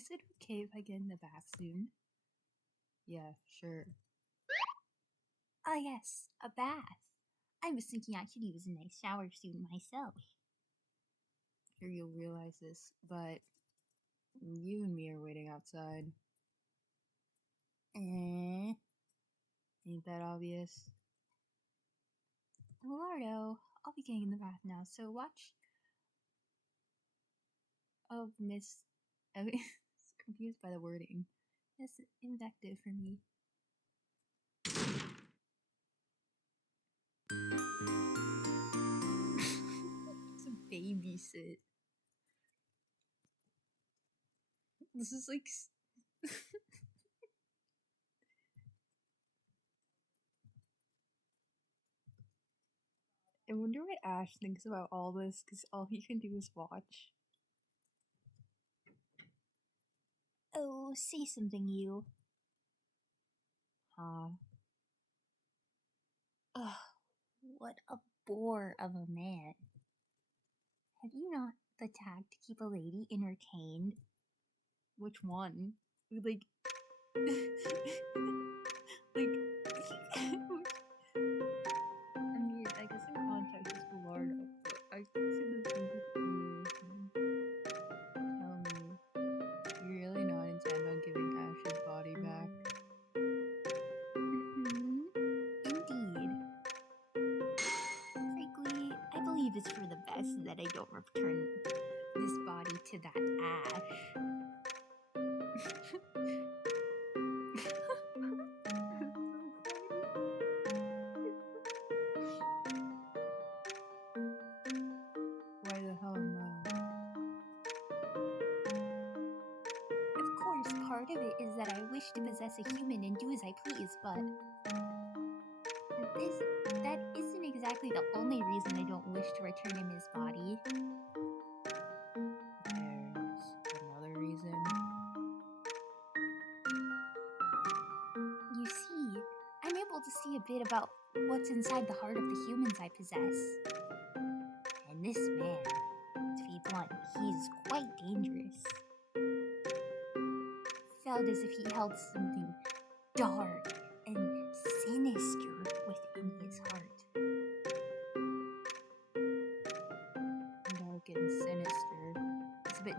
Is it okay if I get in the bath soon? Yeah, sure. Ah, yes, a bath. I was thinking I could use a nice shower soon myself. Sure, you'll realize this, but you and me are waiting outside. Ain't that obvious? Lordo, I'll be getting in the bath now, so watch. Oh, miss. I was confused by the wording. That's invective for me. It's a babysit. This is like. I wonder what Ash thinks about all this, because all he can do is watch. Oh, say something, you. Huh? Ugh, what a bore of a man. Have you not the tact to keep a lady entertained? Which one? Like... like... I mean, I guess in context it's Lord, but I see the thing with you. Tell me, you really not intend on giving Ash's body back? Indeed. Frankly, I believe it's for the best that I don't return this body to that Ash. Why the hell not? Of course, part of it is that I wish to possess a human and do as I please, but that isn't exactly the only reason I don't wish to return him his body. There's another reason. You see, I'm able to see a bit about what's inside the heart of the humans I possess. And this man, to be blunt, he's quite dangerous. Felt as if he held something dark and sinister within his heart. Dark and sinister. It's a bit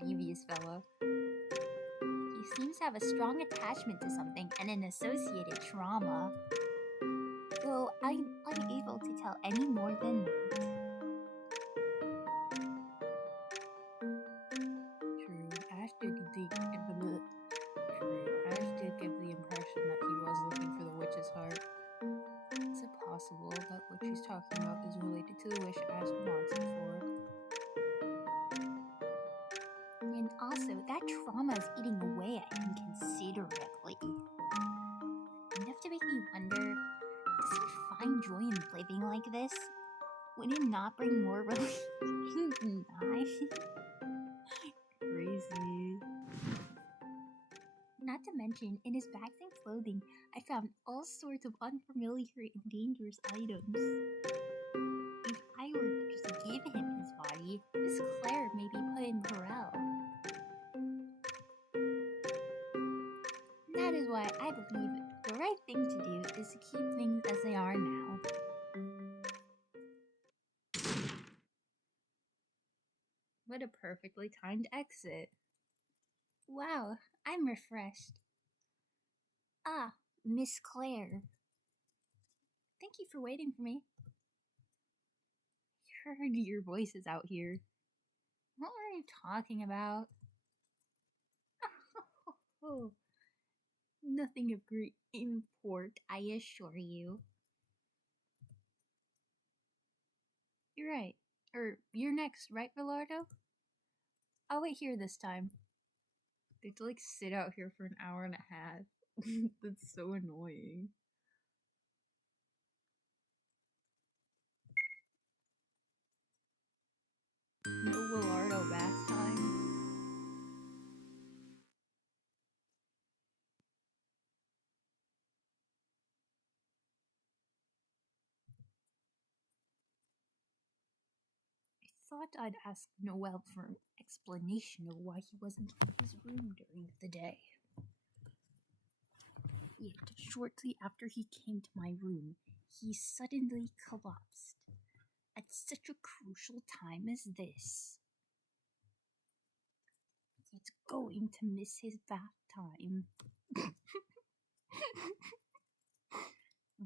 devious fella. He seems to have a strong attachment to something and an associated trauma. Though I'm unable to tell any more than that. True, Ash did give the impression that he was looking for the witch's heart. Is it possible that what she's talking about is related to the wish Ash wants it for? And also, that trauma is eating away at him considerably. Enough to make me wonder, does he find joy in living like this? Would it not bring more relief? Crazy. Not to mention, in his bags and clothing, I found all sorts of unfamiliar and dangerous items. If I were to just give him his body, Miss Claire may be put in peril. That is why I believe the right thing to do is to keep things as they are now. What a perfectly timed exit. Wow, I'm refreshed. Ah, Miss Claire. Thank you for waiting for me. I heard your voices out here. What are you talking about? Oh, nothing of great import, I assure you. You're right. You're next, right, Velardo? I'll wait here this time. They have to like sit out here for an hour and a half. That's so annoying. No Velardo bath time. I thought I'd ask Noel for an explanation of why he wasn't in his room during the day. Yet, shortly after he came to my room, he suddenly collapsed. At such a crucial time as this. He's going to miss his bath time.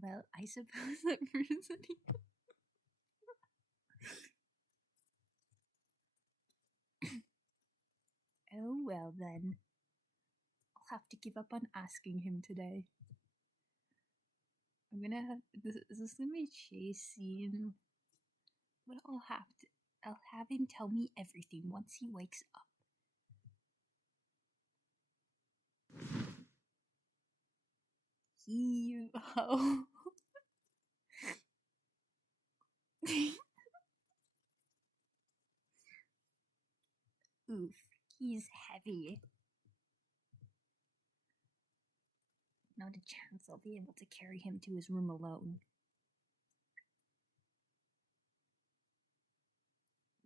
Well, I suppose that proves that he... Oh well then. I'll have to give up on asking him today. I'm gonna have... Is this gonna be a chase scene? But I'll have him tell me everything once he wakes up. Oh. Oof, he's heavy. Not a chance I'll be able to carry him to his room alone.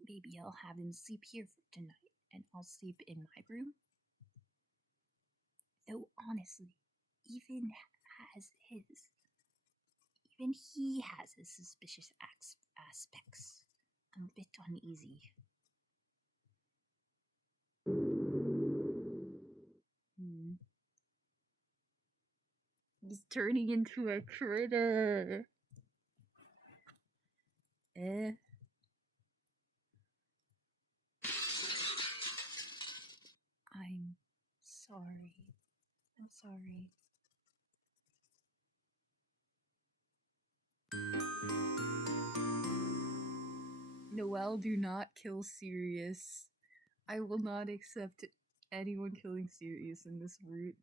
Maybe I'll have him sleep here for tonight, and I'll sleep in my room. Though honestly, even he has his suspicious aspects. I'm a bit uneasy. He's turning into a critter. I'm sorry. I'm sorry. Noel, do not kill Sirius. I will not accept anyone killing Sirius in this route.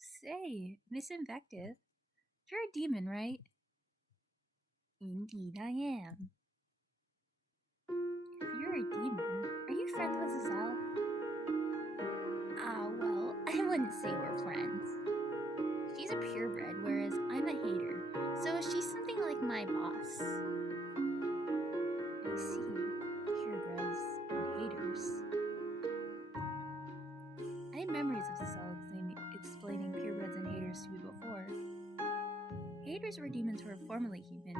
Say, Miss Invective, you're a demon, right? Indeed I am. If you're a demon, are you friends with Giselle? Well, I wouldn't say we're friends. She's a purebred, whereas I'm a hater, so she's something like my boss. I see. Purebreds and haters. I had memories of Giselle explaining purebreds and haters to me before. Haters were demons who were formerly human,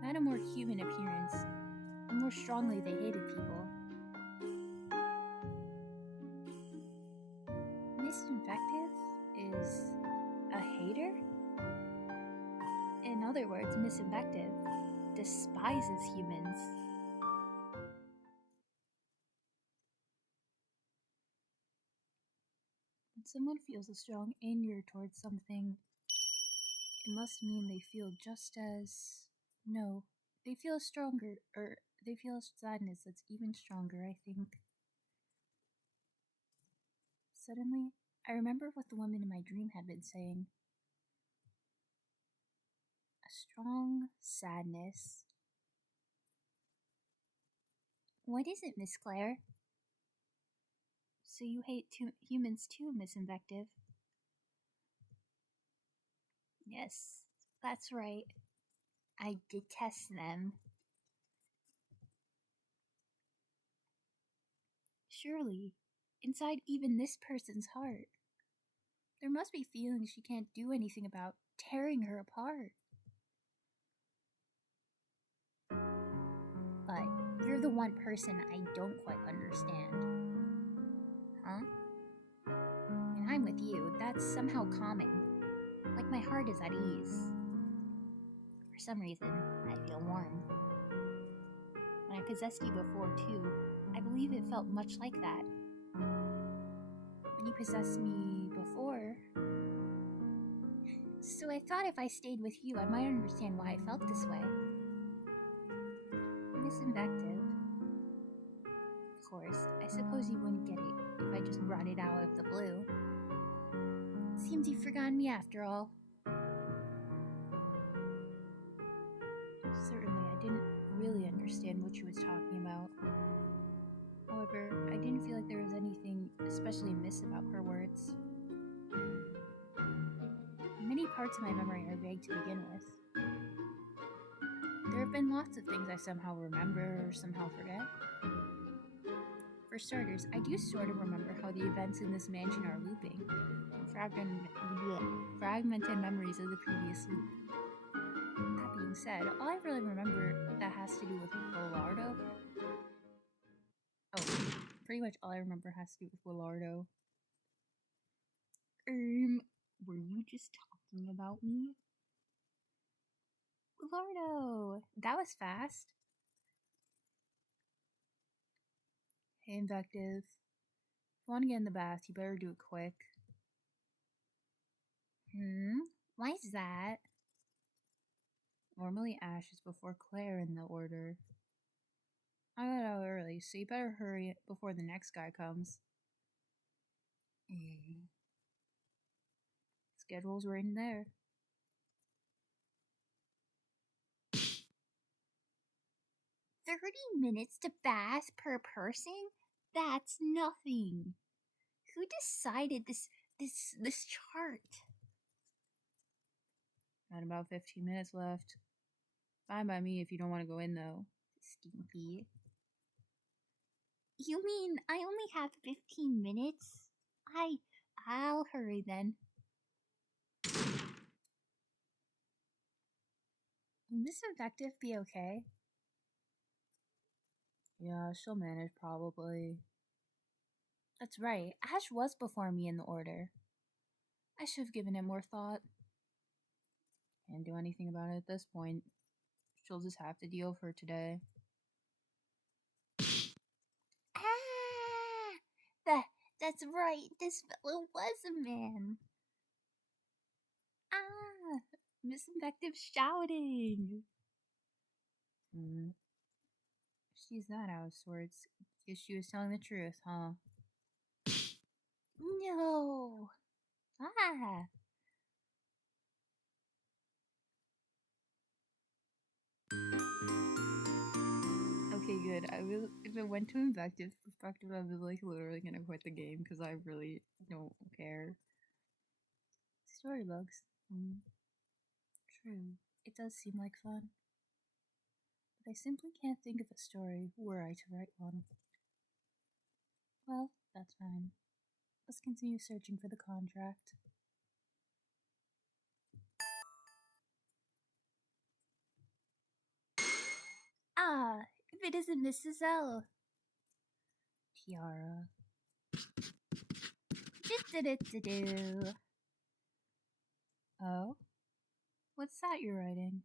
who had a more human appearance, and more strongly they hated people. Miss Invective is a hater? In other words, Miss Invective despises humans. When someone feels a strong anger towards something, it must mean they feel just as... No, they feel stronger, or they feel a sadness that's even stronger, I think. Suddenly, I remember what the woman in my dream had been saying. A strong sadness. What is it, Miss Claire? So you hate humans too, Miss Invective? Yes, that's right. I detest them. Surely, inside even this person's heart, there must be feelings she can't do anything about, tearing her apart. But you're the one person I don't quite understand. Huh? When I'm with you, that's somehow calming. Like my heart is at ease. For some reason, I feel warm. When I possessed you before, too, I believe it felt much like that. When you possessed me before... So I thought if I stayed with you, I might understand why I felt this way. Miss Invective. Of course, I suppose you wouldn't get it if I just brought it out of the blue. Seems you've forgotten me after all. Certainly, I didn't really understand what she was talking about. However, I didn't feel like there was anything especially amiss about her words. Many parts of my memory are vague to begin with. There are have been lots of things I somehow remember or somehow forget. For starters, I do sort of remember how the events in this mansion are looping. Fragmented memories of the previous loop. That being said, all I really remember that has to do with Willardo. Oh, pretty much all I remember has to do with Willardo. Were you just talking about me? Willardo! That was fast. Hey, Invective. If you want to get in the bath, you better do it quick. Why is that? Normally Ash is before Claire in the order. I got out early, so you better hurry before the next guy comes. Schedule's right in there. 30 minutes to bath per person? That's nothing. Who decided this chart? Got about 15 minutes left. Fine by me if you don't want to go in, though. Stinky. You mean I only have 15 minutes? I'll hurry then. Will Miss Invective be okay? Yeah, she'll manage probably. That's right. Ash was before me in the order. I should have given it more thought. Can't do anything about it at this point. She'll just have to deal for today. That's right. This fellow was a man. Miss Invective shouting. She's that out of sorts. Guess she was telling the truth, huh? No. Okay, good. If it went to Invective perspective, I was like literally gonna quit the game because I really don't care. Storybooks. True. It does seem like fun. But I simply can't think of a story were I to write one. Well, that's fine. Let's continue searching for the contract. If it isn't Mrs. L. Tiara. Do-do-do-do-do. Oh? What's that you're writing?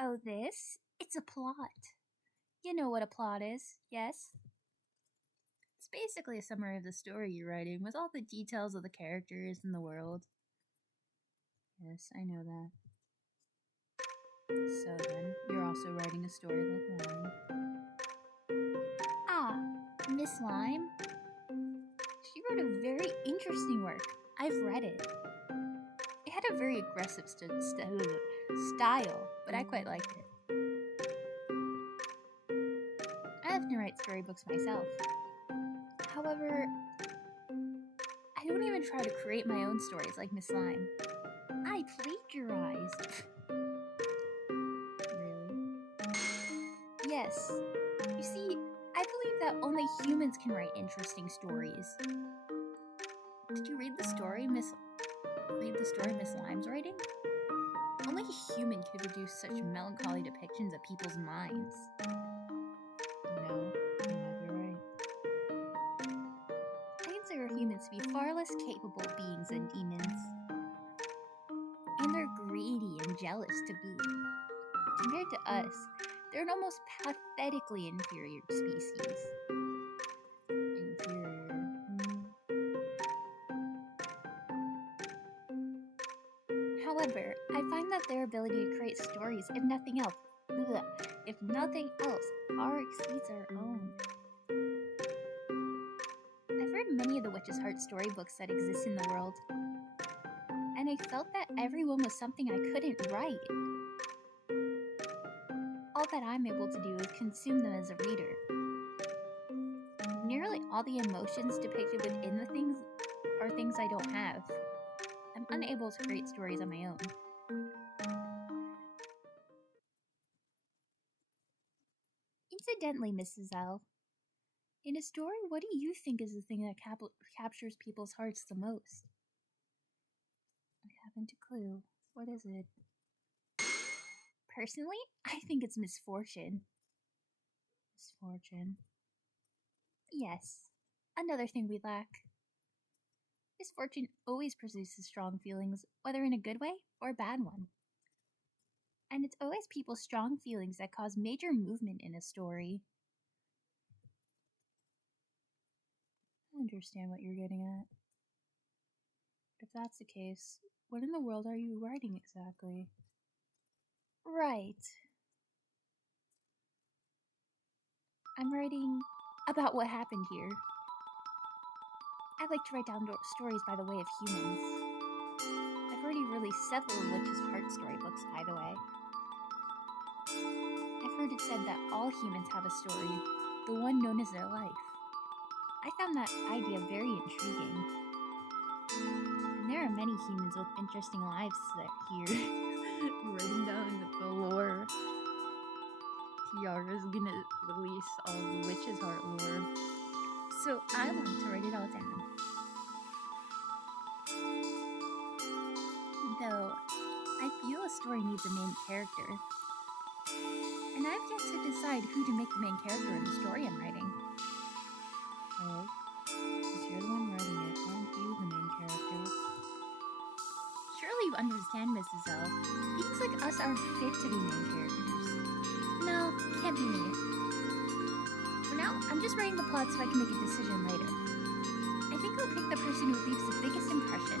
Oh, this? It's a plot. You know what a plot is, yes? It's basically a summary of the story you're writing with all the details of the characters and the world. Yes, I know that. So then, you're also writing a story like Lime. Miss Lime? She wrote a very interesting work. I've read it. It had a very aggressive style, but I quite liked it. I often write storybooks myself. However, I don't even try to create my own stories like Miss Lime. I plagiarize. Really? Yes. You see, I believe that only humans can write interesting stories. Did you read the story Miss Lime's writing? Only a human could produce such melancholy depictions of people's minds. No, you might be right. I consider humans to be far less capable beings than demons. And they're greedy and jealous to boot. Compared to us, they're an almost pathetically inferior species. However, I find that their ability to create stories, if nothing else, far exceeds our own. I've read many of the Witch's Heart storybooks that exist in the world, and I felt that everyone was something I couldn't write. All that I'm able to do is consume them as a reader. Nearly all the emotions depicted within the things are things I don't have. I'm unable to create stories on my own. Incidentally, Mrs. L, in a story, what do you think is the thing that captures people's hearts the most? I haven't a clue. What is it? Personally, I think it's misfortune. Misfortune. Yes, another thing we lack. Misfortune always produces strong feelings, whether in a good way or a bad one. And it's always people's strong feelings that cause major movement in a story. I understand what you're getting at. But if that's the case, what in the world are you writing exactly? Right. I'm writing about what happened here. I like to write down stories by the way of humans. I've already released several Witch's Heart storybooks, by the way. I've heard it said that all humans have a story, the one known as their life. I found that idea very intriguing. And there are many humans with interesting lives here. Writing down the lore. Tiara's gonna release all the Witch's Heart lore. So I want to write it all down. Though, I feel a story needs a main character. And I've yet to decide who to make the main character in the story I'm writing. Well, since you're the one writing it, aren't you the main character? Surely you understand, Mrs. L. Things like us aren't fit to be main characters. No, can't be me. For now, I'm just writing the plot so I can make a decision later. I think I'll pick the person who leaves the biggest impression.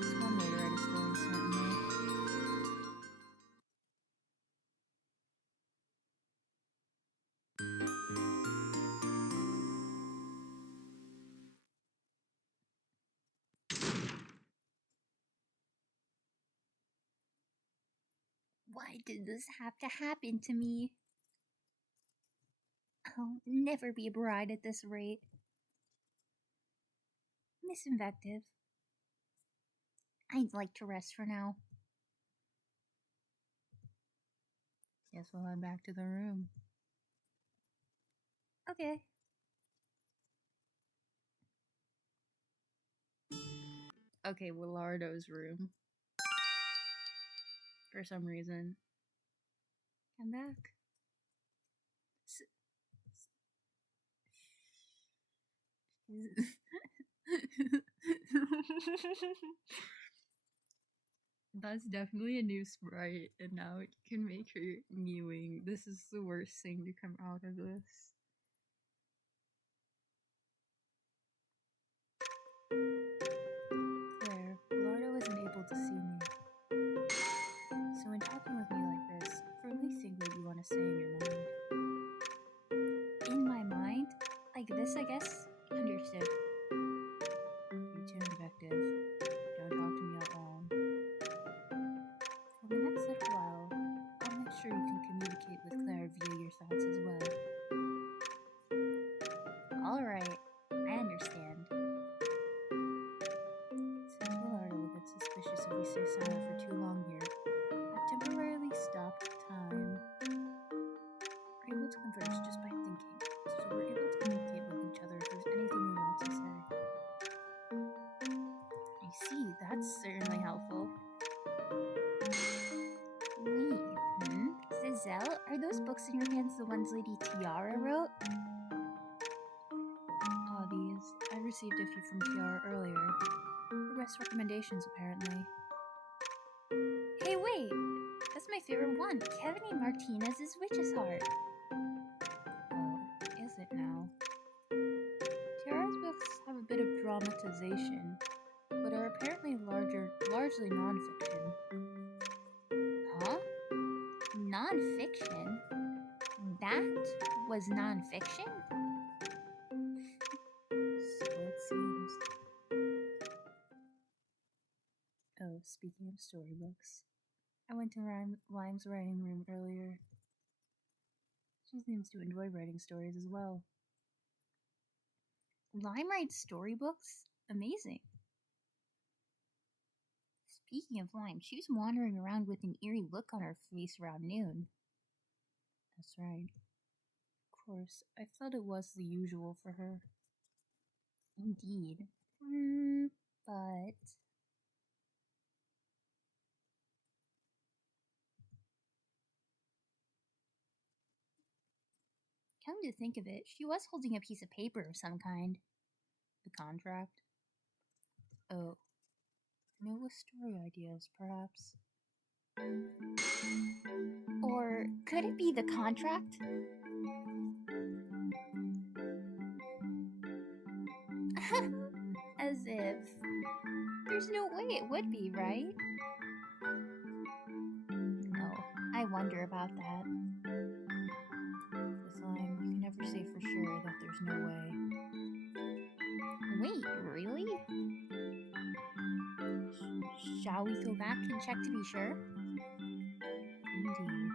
It's one way to write a story, certainly. Why did this have to happen to me? I'll never be a bride at this rate. Miss Invective. I'd like to rest for now. Guess we'll head back to the room. Okay. Okay, Willardo's room. For some reason. I'm back. That's definitely a new sprite, and now it can make her mewing. This is the worst thing to come out of this. Claire, Lardo isn't able to see me. So when talking with me like this, really think what you want to say in your mind. In my mind? Like this, I guess? Understood. You too, Invective. Don't talk to me out loud. For the next little while, I'll make sure you can communicate with Claire via your thoughts as well. Alright, I understand. Since Willardo will get suspicious if we stay silent for too long here, I've temporarily stopped time. We're able to converse just by thinking, so we're able to communicate with each other if there's anything we want to say. I see, that's certainly helpful. Wait, Giselle, are those books in your hands the ones Lady Tiara wrote? These. I received a few from Tiara earlier. Her best recommendations, apparently. Hey, wait! That's my favorite one, Kevin A. Martinez's Witch's Heart. Oh, is it now? Tiara's books have a bit of dramatization, but are apparently largely non-fiction. Huh? Non-fiction? That was non-fiction? So it seems. Oh, speaking of storybooks, I went to Lime's writing room earlier. She seems to enjoy writing stories as well. Lime writes storybooks? Amazing. Speaking of Lime, she was wandering around with an eerie look on her face around noon. That's right. Of course, I thought it was the usual for her. Indeed. But come to think of it, she was holding a piece of paper of some kind. The contract? Oh, no story ideas, perhaps. Or could it be the contract? As if. There's no way it would be, right? No, I wonder about that. Slime, you can never say for sure that there's no way. Wait, really? Shall we go back and check to be sure? Indeed.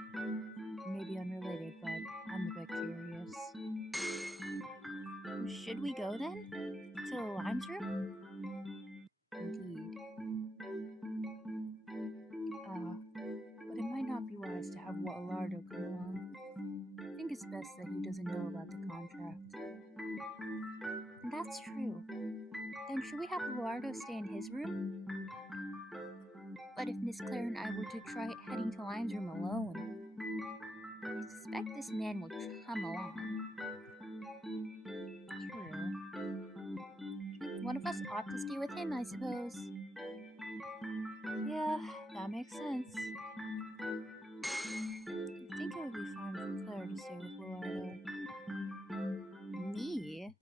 Maybe unrelated, but I'm a bit curious. Should we go then? To Lime's room? Indeed. But it might not be wise to have Lardo come along. I think it's best that he doesn't know about the contract. That's true. Then should we have Lardo stay in his room? But if Miss Claire and I were to try heading to Lime's room alone, I suspect this man will come along. True. One of us ought to stay with him, I suppose. Yeah, that makes sense. I think it would be fine for Claire to stay with Willardo. Me?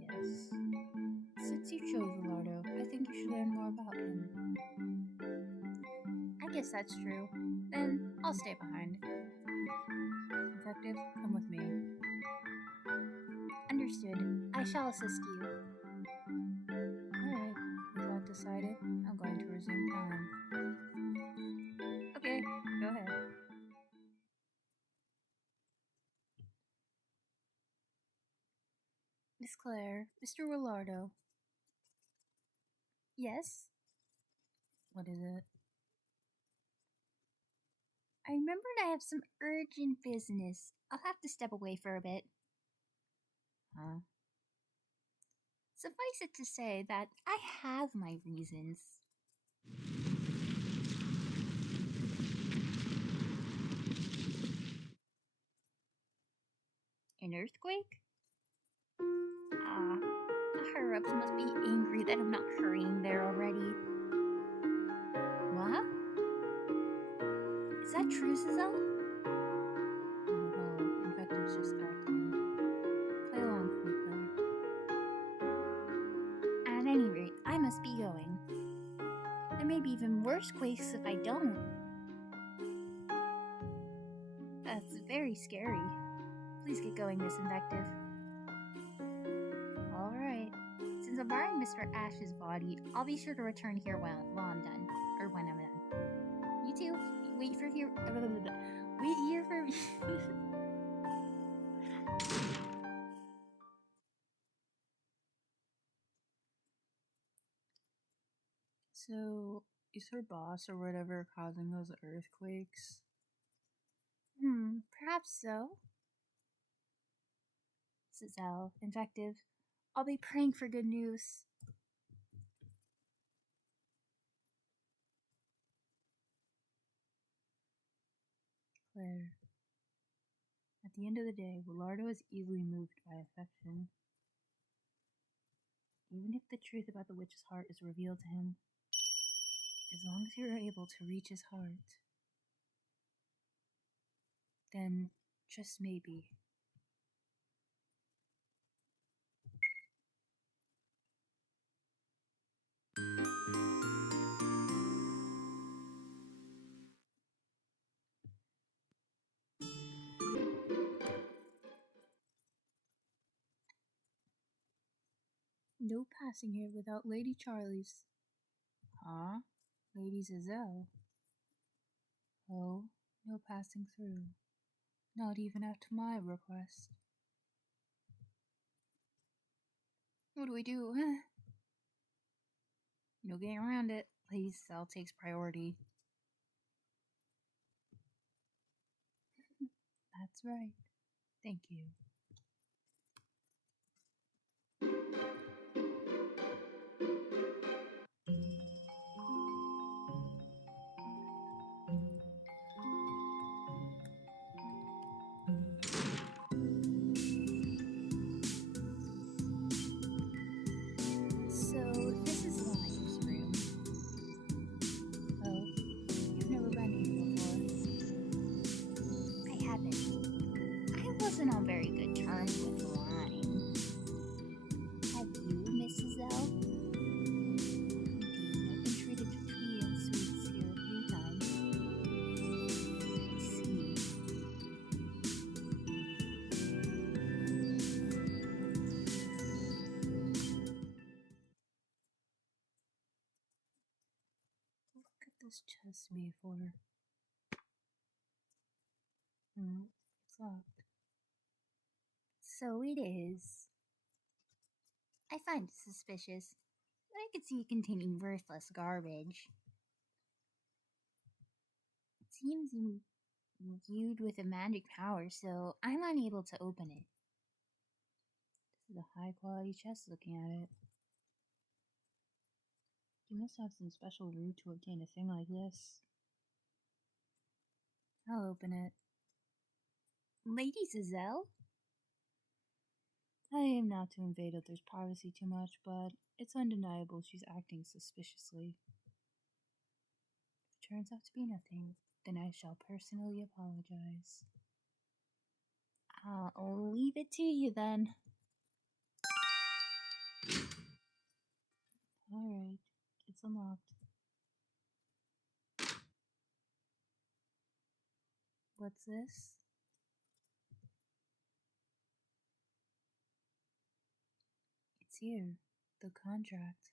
Yes. Since you chose Willardo, I think you should learn more about him. I guess that's true. Then I'll stay behind. Detective, come with me. Understood. I shall assist you. Alright, with that decided, I'm going to resume time. Okay, go ahead. Miss Claire, Mr. Willardo. Yes? What is it? I remembered I have some urgent business. I'll have to step away for a bit. Huh? Suffice it to say that I have my reasons. An earthquake? The higher-ups must be angry that I'm not hurrying there already. What? Is that true, Giselle? Oh, Infective's just acting. Play along with me, Claire. At any rate, I must be going. There may be even worse quakes if I don't. That's very scary. Please get going, Miss Invective. Alright. Since I'm borrowing Mr. Ash's body, I'll be sure to return here while I'm done. Or when I'm done. You two, wait here for me. So, is her boss or whatever causing those earthquakes? Perhaps so. Giselle, Invective, I'll be praying for good news. Claire. At the end of the day, Willardo is easily moved by affection. Even if the truth about the witch's heart is revealed to him, as long as you're able to reach his heart, then just maybe. No passing here without Lady Charlie's. Huh? Lady Giselle? Oh, no passing through. Not even at my request. What do we do? No getting around it. Lady Giselle takes priority. That's right. Thank you. So, this is Eliza's room. Oh, you've never been here before. I haven't. I wasn't on very good terms with Lime. Have you, Mrs. L? I've been treated to tea and sweets here a few times. I see. What could this chest be for? It's locked. So it is. I find it suspicious. I could see it containing worthless garbage. It seems imbued with a magic power, so I'm unable to open it. This is a high quality chest looking at it. You must have some special route to obtain a thing like this. I'll open it. Lady Giselle? I aim not to invade others' privacy too much, but it's undeniable she's acting suspiciously. If it turns out to be nothing, then I shall personally apologize. I'll leave it to you then. Alright, it's unlocked. What's this? It's here, the contract.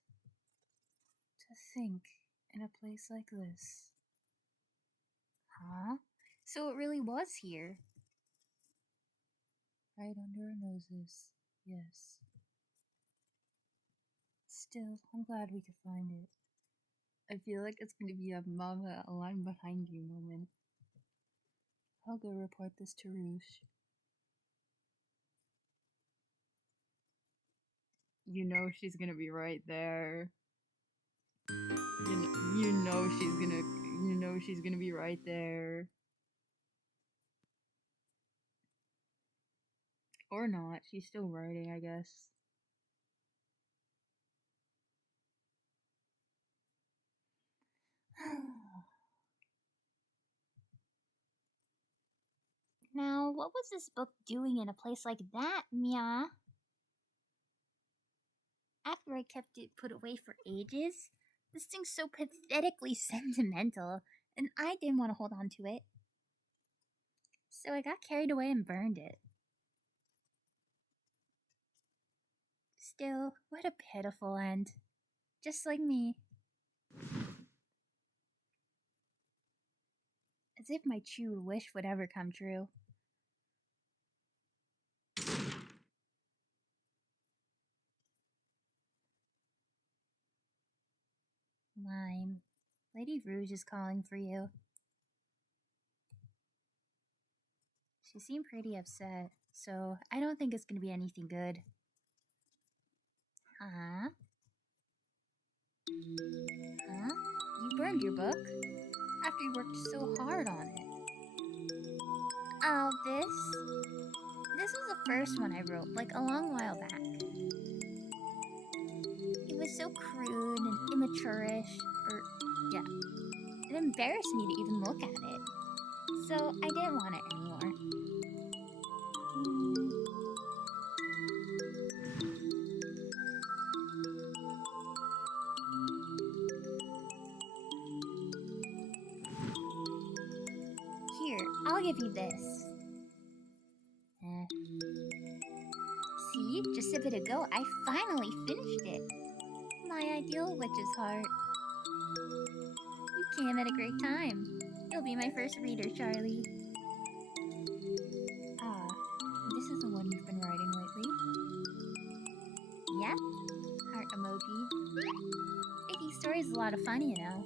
To think, in a place like this. Huh? So it really was here? Right under our noses, yes. Still, I'm glad we could find it. I feel like it's going to be a mama, a line behind you moment. I'll go report this to Rouge. You know she's gonna be right there. You know she's gonna be right there. Or not, she's still writing, I guess. Now, what was this book doing in a place like that, Mia? After I kept it put away for ages, this thing's so pathetically sentimental, and I didn't want to hold on to it. So I got carried away and burned it. Still, what a pitiful end. Just like me. As if my true wish would ever come true. Lime, Lady Rouge is calling for you. She seemed pretty upset, so I don't think it's gonna be anything good. Huh? Huh? You burned your book? After you worked so hard on it. Oh, this was the first one I wrote, like a long while back. It was so crude and immature-ish, yeah. It embarrassed me to even look at it. So I didn't want it anymore. Here, I'll give you this. See, just a bit ago, I finally finished it. My ideal witch's heart. You came at a great time. You'll be my first reader, Charlie. Ah, this is the one you've been writing lately. Yep. Heart emoji. Making stories is a lot of fun, you know.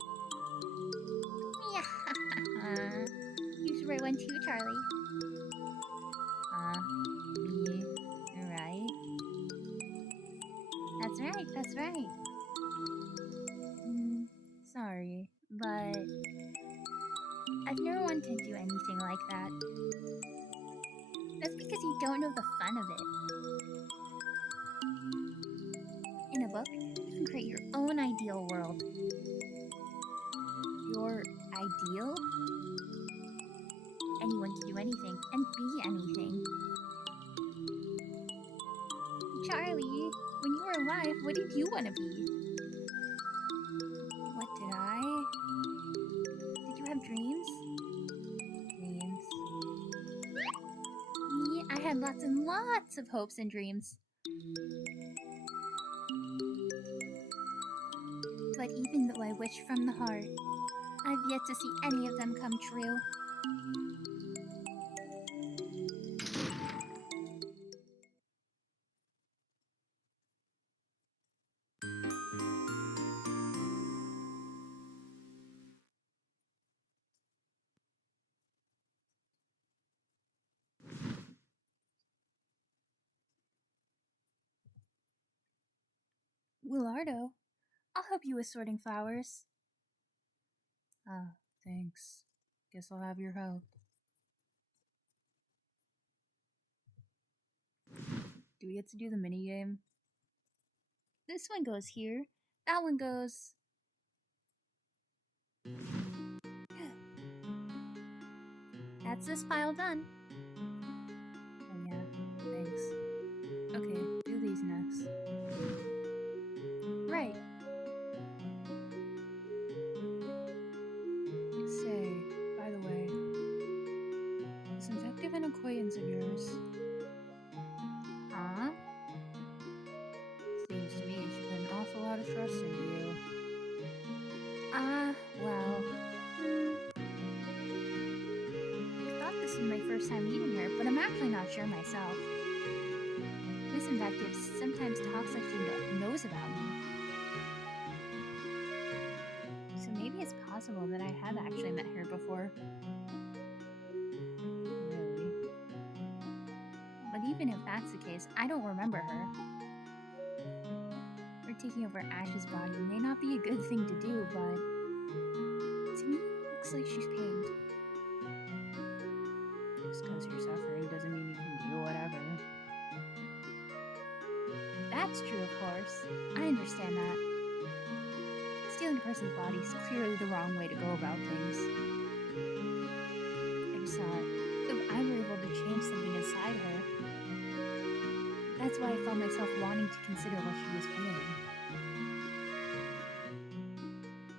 Yeah. You should write one too, Charlie. Maybe you're right. That's right, that's right. Sorry, but I've never wanted to do anything like that. That's because you don't know the fun of it. In a book, you can create your own ideal world. Your ideal? Anyone can do anything and be anything. Charlie, when you were alive, what did you want to be? What did I? Did you have dreams? Dreams. Me, I had lots and lots of hopes and dreams. But even though I wish from the heart, I've yet to see any of them come true. Willardo, I'll help you with sorting flowers. Ah, thanks. Guess I'll have your help. Do we get to do the minigame? This one goes here. That one goes... That's this pile done. Oh yeah, thanks. Okay, do these next. Right. Say, by the way, this infective an acquaintance of yours? Huh? Seems to me she put an awful lot of trust into you. Well... I thought this was my first time meeting her, but I'm actually not sure myself. Miss Invective sometimes talks like she knows about me. So maybe it's possible that I have actually met her before. Really? But even if that's the case, I don't remember her. Her taking over Ash's body may not be a good thing to do, but to me, it looks like she's pained. Just because you're suffering doesn't mean you can do whatever. That's true, of course. I understand that. Stealing a person's body is clearly the wrong way to go about things. I just thought, if I were able to change something inside her, that's why I felt myself wanting to consider what she was feeling.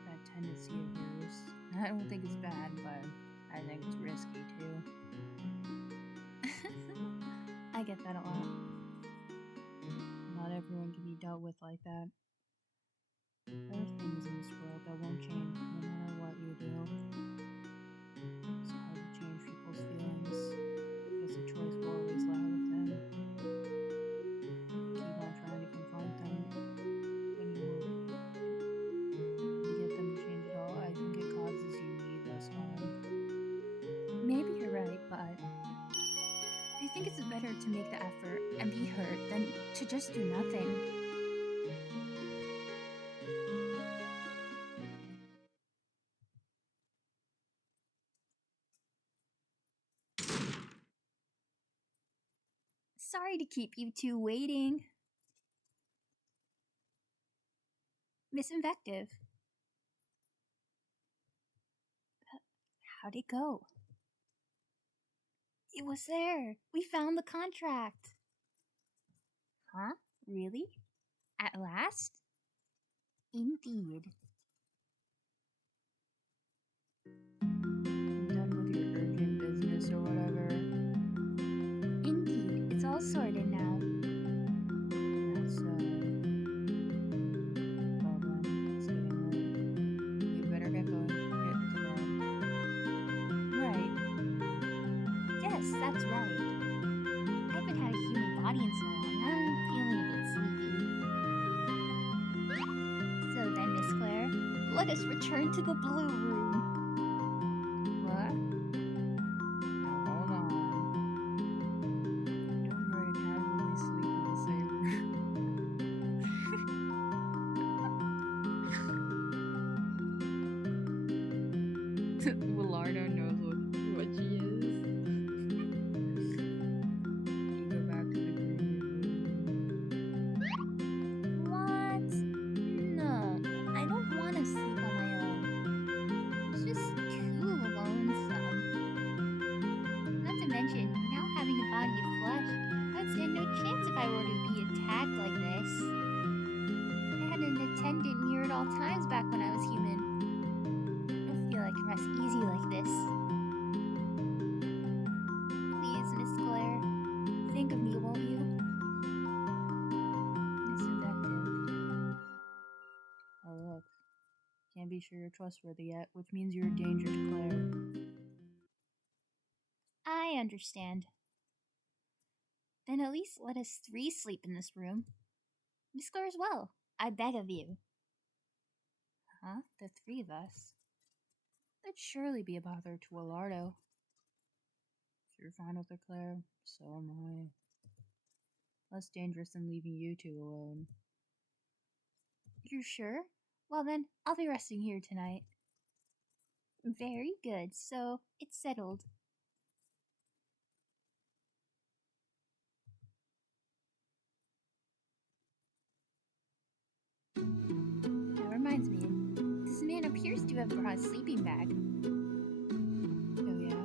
That tendency of yours, I don't think it's bad, but I think it's risky too. I get that a lot. Not everyone can be dealt with like that. There are things in this world that won't change no matter what you do. It's hard to change people's feelings because the choice will always lie with them. Keep on trying to confront them, then you will get them to change at all. I think it causes you needless harm. Maybe you're right, but I think it's better to make the effort and be hurt than to just do nothing. Sorry to keep you two waiting. Miss Invective. How'd it go? It was there. We found the contract. Huh? Really? At last? Indeed. Done with your urgent business or whatever. Indeed. It's all sorted now. That's, well then, it's getting late. You better get going. Get to bed. Right. Yes, that's right. I haven't had a human body in so long. I'm feeling a bit sleepy. So then, Miss Claire, let us return to the blue room. What? Now, hold on. Willardo knows what she is. You go back to the green room. What? No, I don't want to sleep on my own. It's just too lonesome. Not to mention, now having a body of flesh, I'd stand no chance if I were to be attacked like this. I had an attendant near at all times back when I was human. I don't feel I can rest easy like this. Please, Miss Claire, think of me, won't you? Miss Invective. Oh, look. Can't be sure you're trustworthy yet, which means you're a danger to Claire. I understand. Then at least let us three sleep in this room. Miss Claire as well, I beg of you. Huh? The three of us? That'd surely be a bother to Willardo. If you're fine with her, Claire, so am I. Less dangerous than leaving you two alone. You're sure? Well then, I'll be resting here tonight. Very good, so it's settled. That reminds me, this man appears to have brought a sleeping bag. Oh yeah.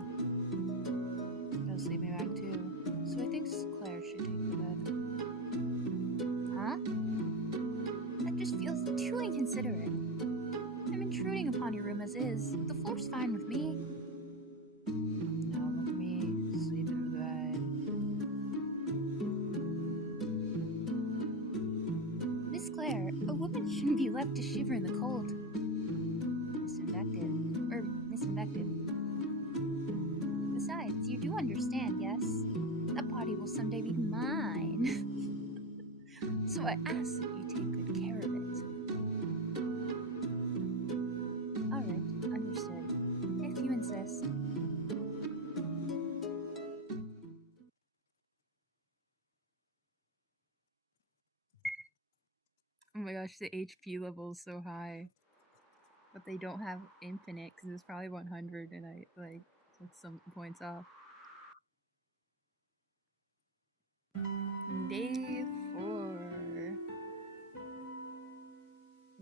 Got a sleeping bag too. So I think Claire should take the bed. Huh? That just feels too inconsiderate. I'm intruding upon your room as is. The floor's fine with me. Not with me. Sleep in the bed. Miss Claire, a woman shouldn't be left to shiver in the cold. Miss Invective. Besides, you do understand, yes? That body will someday be mine. So I ask that you take good care of it. Alright, understood. If you insist. Oh my gosh, the HP level is so high. But they don't have infinite because it's probably 100 and I took some points off. Day 4.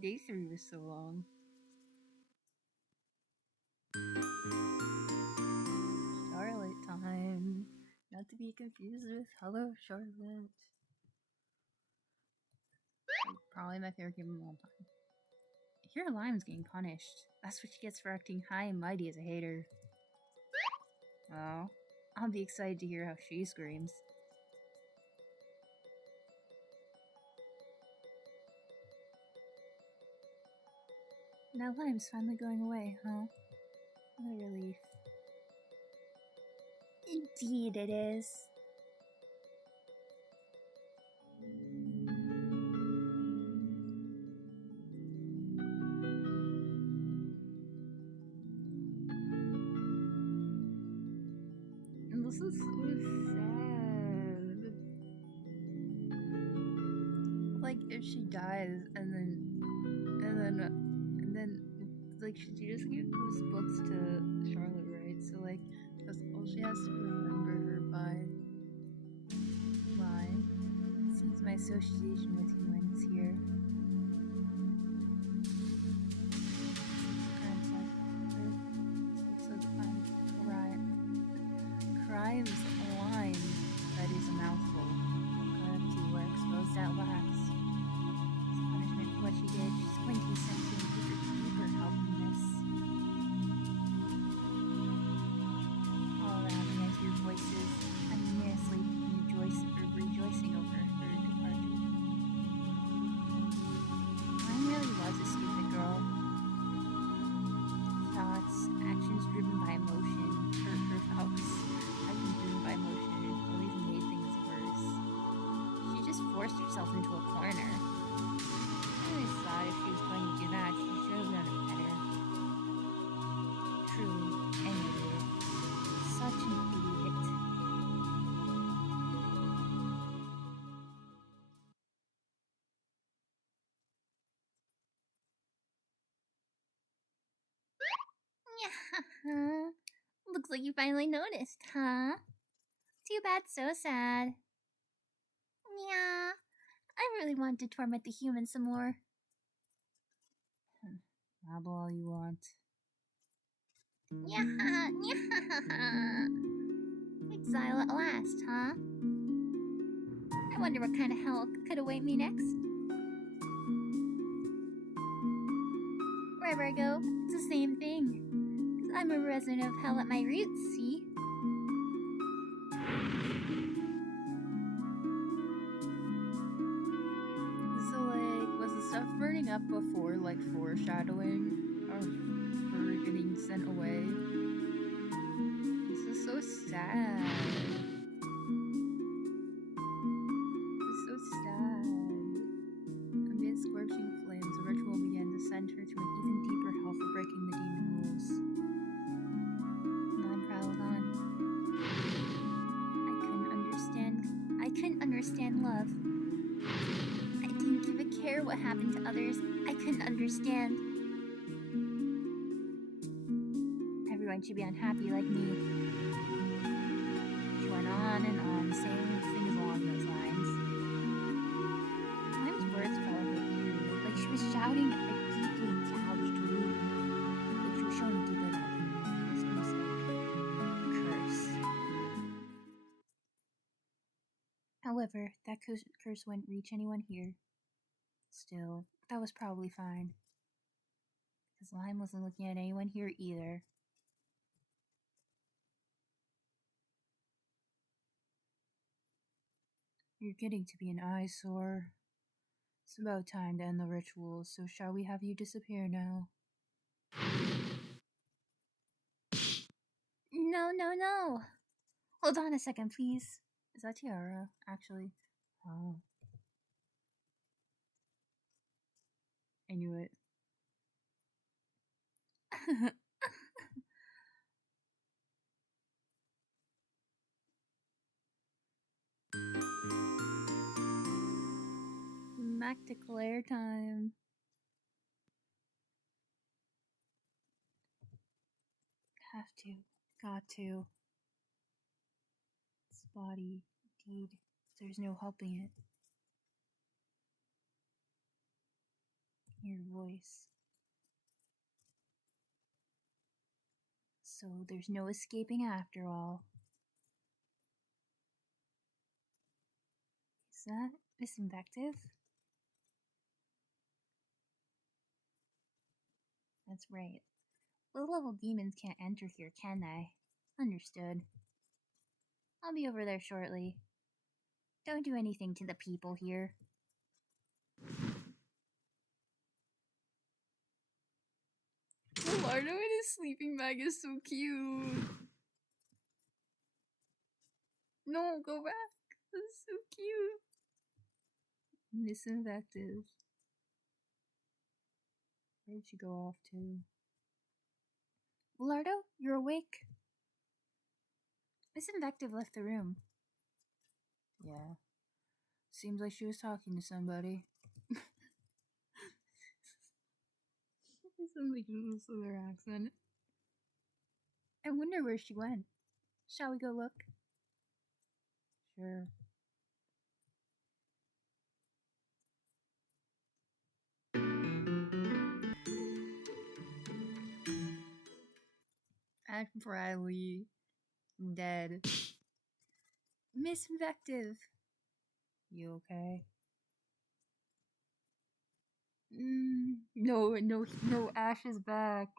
Day 3 was so long. Charlotte time. Not to be confused with Hello Charlotte. Probably my favorite game of all time. Here Lime's getting punished. That's what she gets for acting high and mighty as a hater. Oh, I'll be excited to hear how she screams. Now Lime's finally going away, huh? What a relief. Indeed it is. And this is so sad. Like if she dies and then like should you just give those books to Charlotte, right? So like that's all she has to remember her by. Seems my association with you ends here. Crimes a line that is a mouthful. Cut up to where exposed at last. As punishment for what she did, she's going to be sent to an even deeper hell than this. All around me I hear voices, unanimously rejoicing over her departure. Mine really was a stupid girl. Thoughts, actions driven by emotion, her thoughts, actions driven by emotion, always made things worse. She just forced herself into a corner. I always thought if she was going to do that, she should have done it better. Truly, an idiot. Such an idiot. Huh? Looks like you finally noticed, huh? Too bad, so sad. Yeah, I really want to torment the humans some more. Babble all you want. Yeah, yeah. Exile at last, huh? I wonder what kind of hell could await me next. Wherever I go, it's the same thing. 'Cause I'm a resident of hell at my roots, see? So, like, was the stuff burning up before, like, foreshadowing of her getting sent away? This is so sad. This is so sad. Amid scorching flames, the ritual began to send her to an even deeper hell for breaking the demon rules. Line prowled on. I couldn't understand love. I didn't give a care what happened to others. I couldn't understand. Everyone should be unhappy like me. She went on and on, saying things along those lines. Time's words felt a bit eerie, like she was shouting a deeply gouged wound. Like she was showing deeper than it's almost like a curse. However, that curse wouldn't reach anyone here. Still, that was probably fine. Because Lime wasn't looking at anyone here either. You're getting to be an eyesore. It's about time to end the ritual, so shall we have you disappear now? No, no, no! Hold on a second, please. Is that Tiara, actually? Oh. I knew it. Back to Claire time. Have to. Got to. This body, indeed. There's no helping it. Your voice. So there's no escaping after all. Is that this invective? That's right. Low-level demons can't enter here, can they? Understood. I'll be over there shortly. Don't do anything to the people here. Lardo in his sleeping bag is so cute. No, go back. That's so cute. Misinvective. Where'd she go off to? Lardo, you're awake? Misinvective left the room. Yeah. Seems like she was talking to somebody. It sounds like a southern accent. I wonder where she went. Shall we go look? Sure. Ash Bradley. Dead. Miss Invective. You okay? No, Ash is back.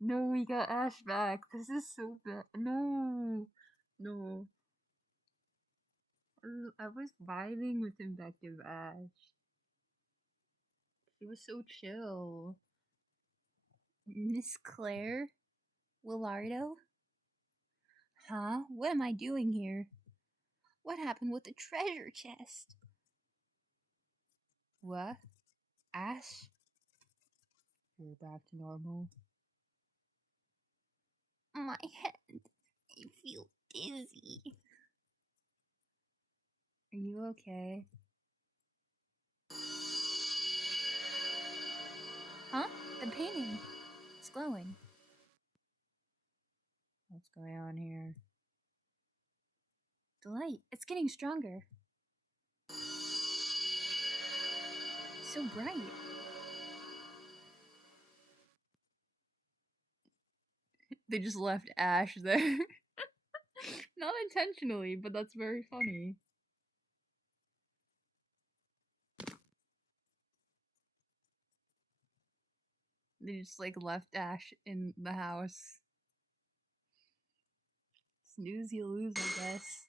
No, we got Ash back. This is so bad. No. I was vibing with Invective Ash. She was so chill. Miss Claire? Willardo? Huh? What am I doing here? What happened with the treasure chest? What? Ash? You're back to normal. My head. I feel dizzy. Are you okay? Huh? The painting. It's glowing. What's going on here? The light, it's getting stronger. So bright. They just left Ash there. Not intentionally, but that's very funny. They just like left Ash in the house. Snooze, you lose, I guess.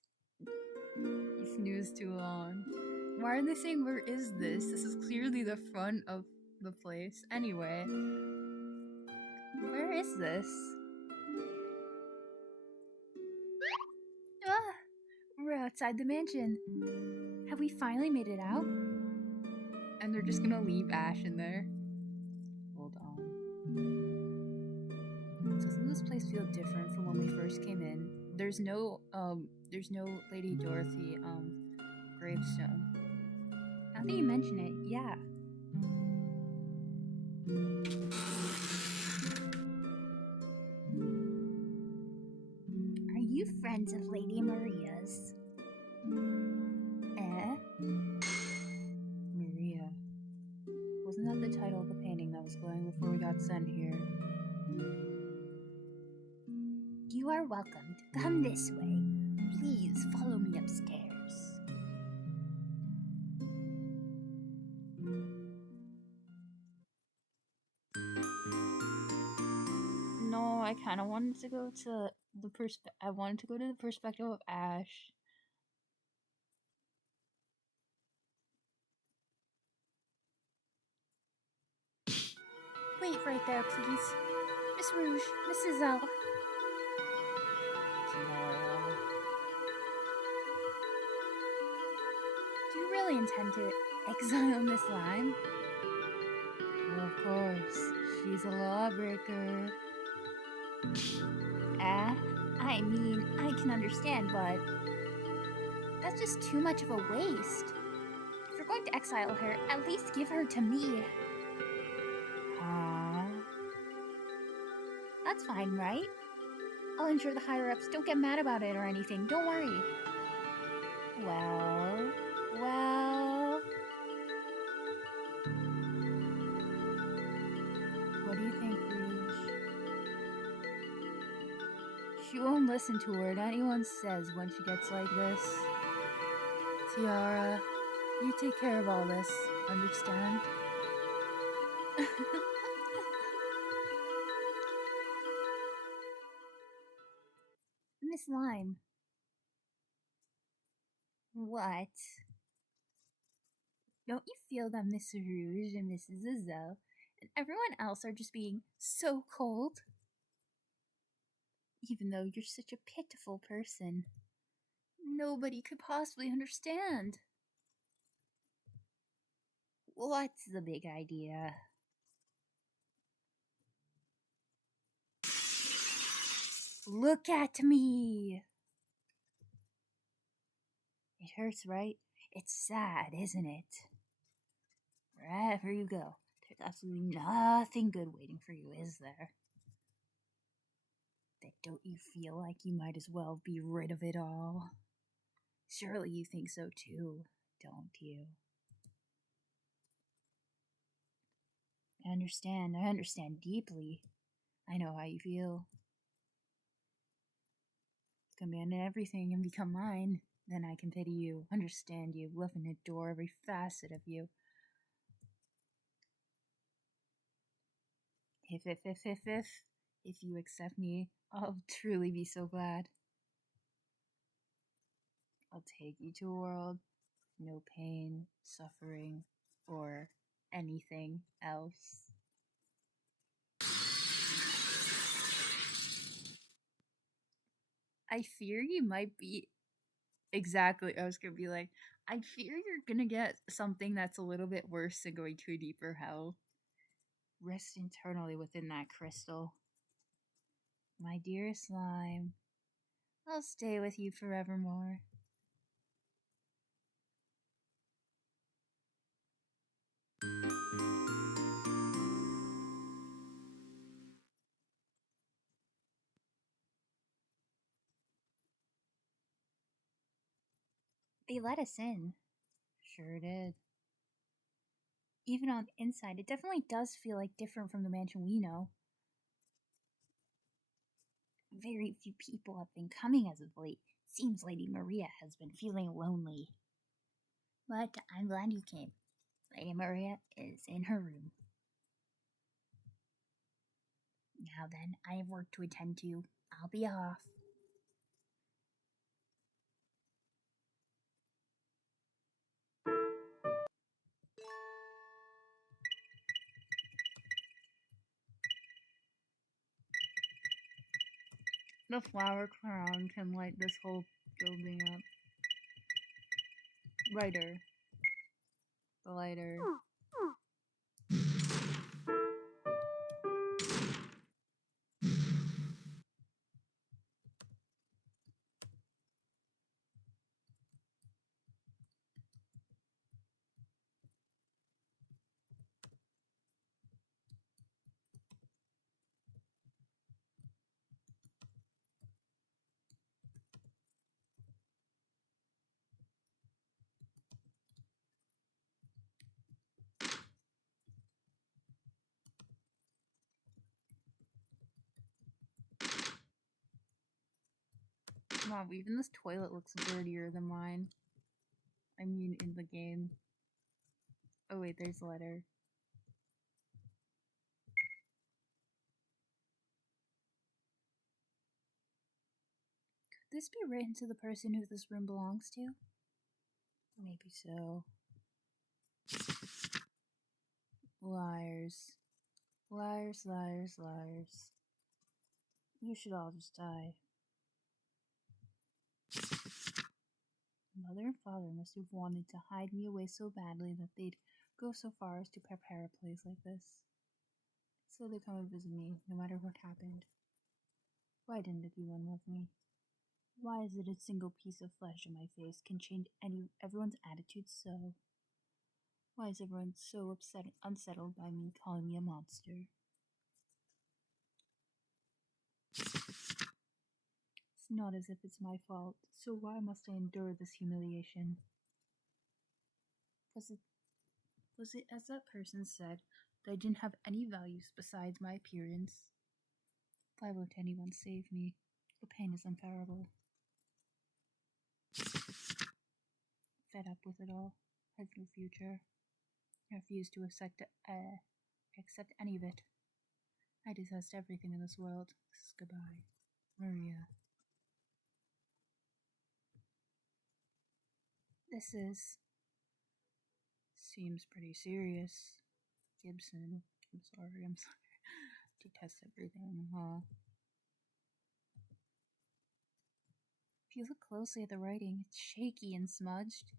You snooze too long. Why are they saying, where is this? This is clearly the front of the place. Anyway. Where is this? Ah! We're outside the mansion. Have we finally made it out? And they're just gonna leave Ash in there. Hold on. Doesn't this place feel different from when we first came in? There's no Lady Dorothy, gravestone. Now that you mention it, yeah. Are you friends of Lady Maria's? Maria. Wasn't that the title of the painting that was glowing before we got sent here? You are welcome to come this way. Please follow me upstairs. No, I kind of wanted to go to the perspective of Ash. Wait right there, please. Miss Rouge, Mrs. L. Tiara. Do you really intend to exile Miss Lime? Well, of course. She's a lawbreaker. I mean, I can understand, but that's just too much of a waste. If you're going to exile her, at least give her to me. That's fine, right? I'll ensure the higher-ups don't get mad about it or anything, don't worry. Well... What do you think, Rouge? She won't listen to what anyone says when she gets like this. Tiara, you take care of all this, understand? Miss Lime. What? Don't you feel that Miss Rouge and Mrs. Azelle and everyone else are just being so cold? Even though you're such a pitiful person. Nobody could possibly understand. What's the big idea? Look at me! It hurts, right? It's sad, isn't it? Wherever you go, there's absolutely nothing good waiting for you, is there? Then don't you feel like you might as well be rid of it all? Surely you think so too, don't you? I understand deeply. I know how you feel. Abandon everything and become mine. Then I can pity you, understand you, love and adore every facet of you. If you accept me, I'll truly be so glad. I'll take you to a world, no pain, suffering, or anything else. I fear you might be... Exactly, I was gonna be like, I fear you're gonna get something that's a little bit worse than going to a deeper hell. Rest internally within that crystal. My dear slime, I'll stay with you forevermore. They let us in. Sure did. Even on the inside, it definitely does feel like different from the mansion we know. Very few people have been coming as of late. Seems Lady Maria has been feeling lonely. But I'm glad you came. Lady Maria is in her room. Now then, I have work to attend to. I'll be off. The flower crown can light this whole building up. Lighter. The lighter. Wow, even this toilet looks dirtier than mine. I mean, in the game. Oh wait, there's a letter. Could this be written to the person who this room belongs to? Maybe so. Liars. Liars, liars, liars. You should all just die. Mother and father must have wanted to hide me away so badly that they'd go so far as to prepare a place like this. So they come and visit me, no matter what happened. Why didn't it be one with me? Why is it a single piece of flesh on my face can change everyone's attitude so? Why is everyone so unsettled by me calling me a monster? It's not as if it's my fault, so why must I endure this humiliation? Was it as that person said, that I didn't have any values besides my appearance? Why won't anyone save me? The pain is unbearable. Fed up with it all. I have no future. I refuse to accept any of it. I detest everything in this world. This is goodbye. Maria. Seems pretty serious. Gibson. I'm sorry. Detest everything, huh? If you look closely at the writing, it's shaky and smudged.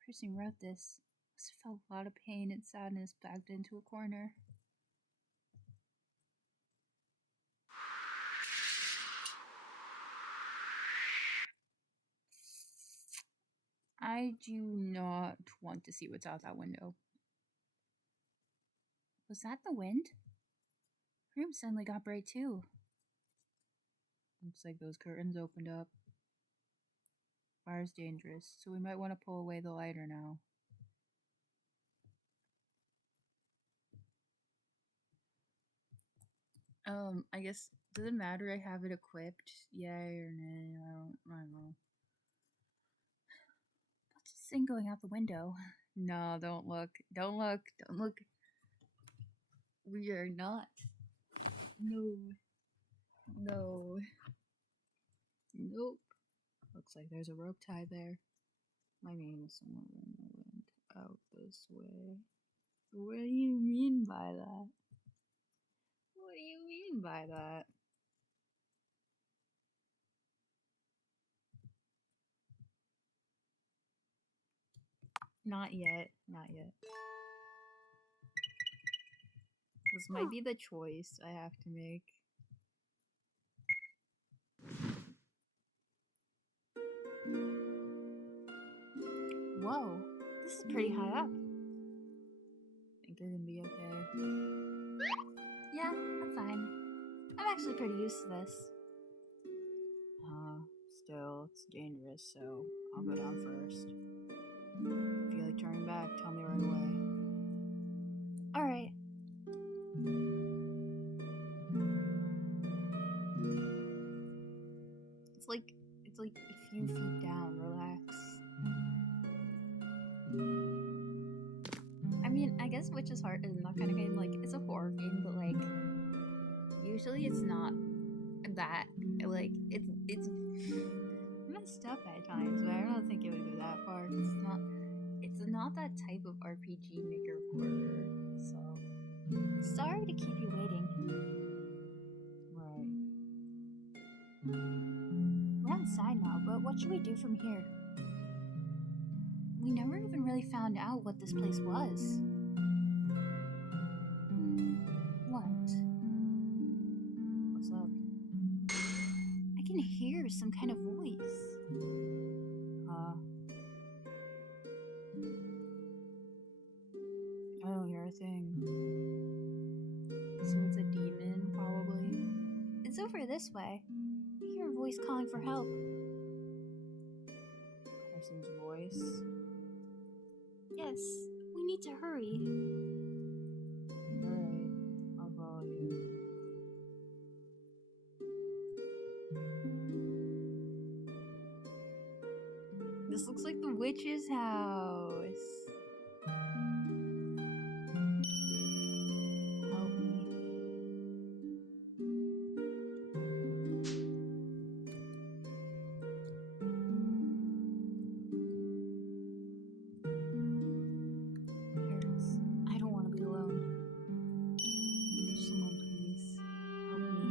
The person who wrote this must have felt a lot of pain and sadness backed into a corner. I do not want to see what's out that window. Was that the wind? The room suddenly got bright too. Looks like those curtains opened up. Fire's dangerous, so we might want to pull away the lighter now. I guess, does it matter I have it equipped? Yay or nay? I don't know. What's this thing going out the window? No, don't look. Don't look. Don't look. We are not. No. No. Nope. Looks like there's a rope tied there. My name is somewhere in the wind. Out this way. What do you mean by that? What do you mean by that? Not yet. Not yet. This might be the choice I have to make. Whoa, this is pretty high up. Think you're gonna be okay? Yeah, I'm fine. I'm actually pretty used to this. Still, it's dangerous, so I'll go down first. If you like turning back, tell me right away. Alright. It's like a few feet down. Relax. I mean, I guess Witch's Heart is not kind of game. Like, it's a horror game, but like, usually it's not that. Like, it's messed up at times, but I don't think it would go that far. It's not that type of RPG maker horror. So, sorry to keep you waiting. Right. We're outside now, but what should we do from here? We never even really found out what this place was. What? What's up? I can hear some kind of voice. I don't hear a thing. So it's a demon, probably. It's over this way. I hear a voice calling for help. Person's voice? Yes, we need to hurry. Alright, I'll follow you. This looks like the witch's house. Help me. Hurts. I don't want to be alone. Someone please help me.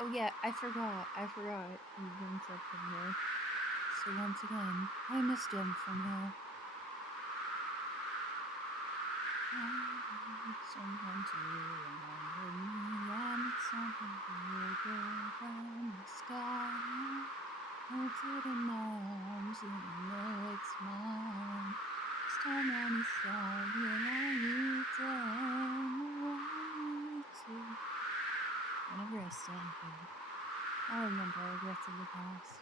Oh yeah, I forgot. You jumped up from here. So once again, I must jump from here. I need someone to remember me. I need something to go from the sky. Hold it in my arms and I know it's mine. This time I need something I need to Whenever I stand here, I remember regrets of the past.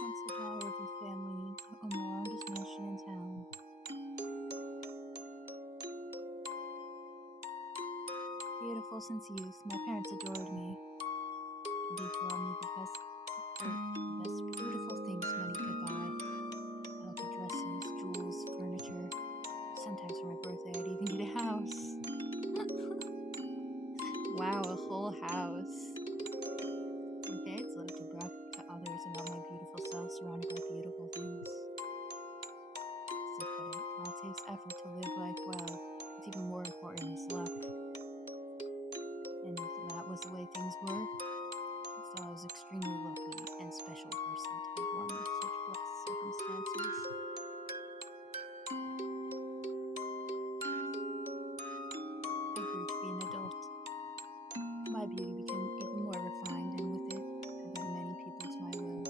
Once the daughter of the family to own the largest mansion in town. Beautiful since youth, my parents adored me. And they brought me the best beautiful things money could buy. Elegant dresses, jewels, furniture. Sometimes for my birthday I'd even get a house. Wow, a whole house. My parents love to brag to others about my beautiful self surrounded by beautiful things. As they put it, it all takes effort to live life well. It's even more important is luck. And if that was the way things were, so I was extremely lucky and special person to be born in such blessed circumstances. I grew to be an adult. My beauty became even more refined, and with it, I led many people to my will.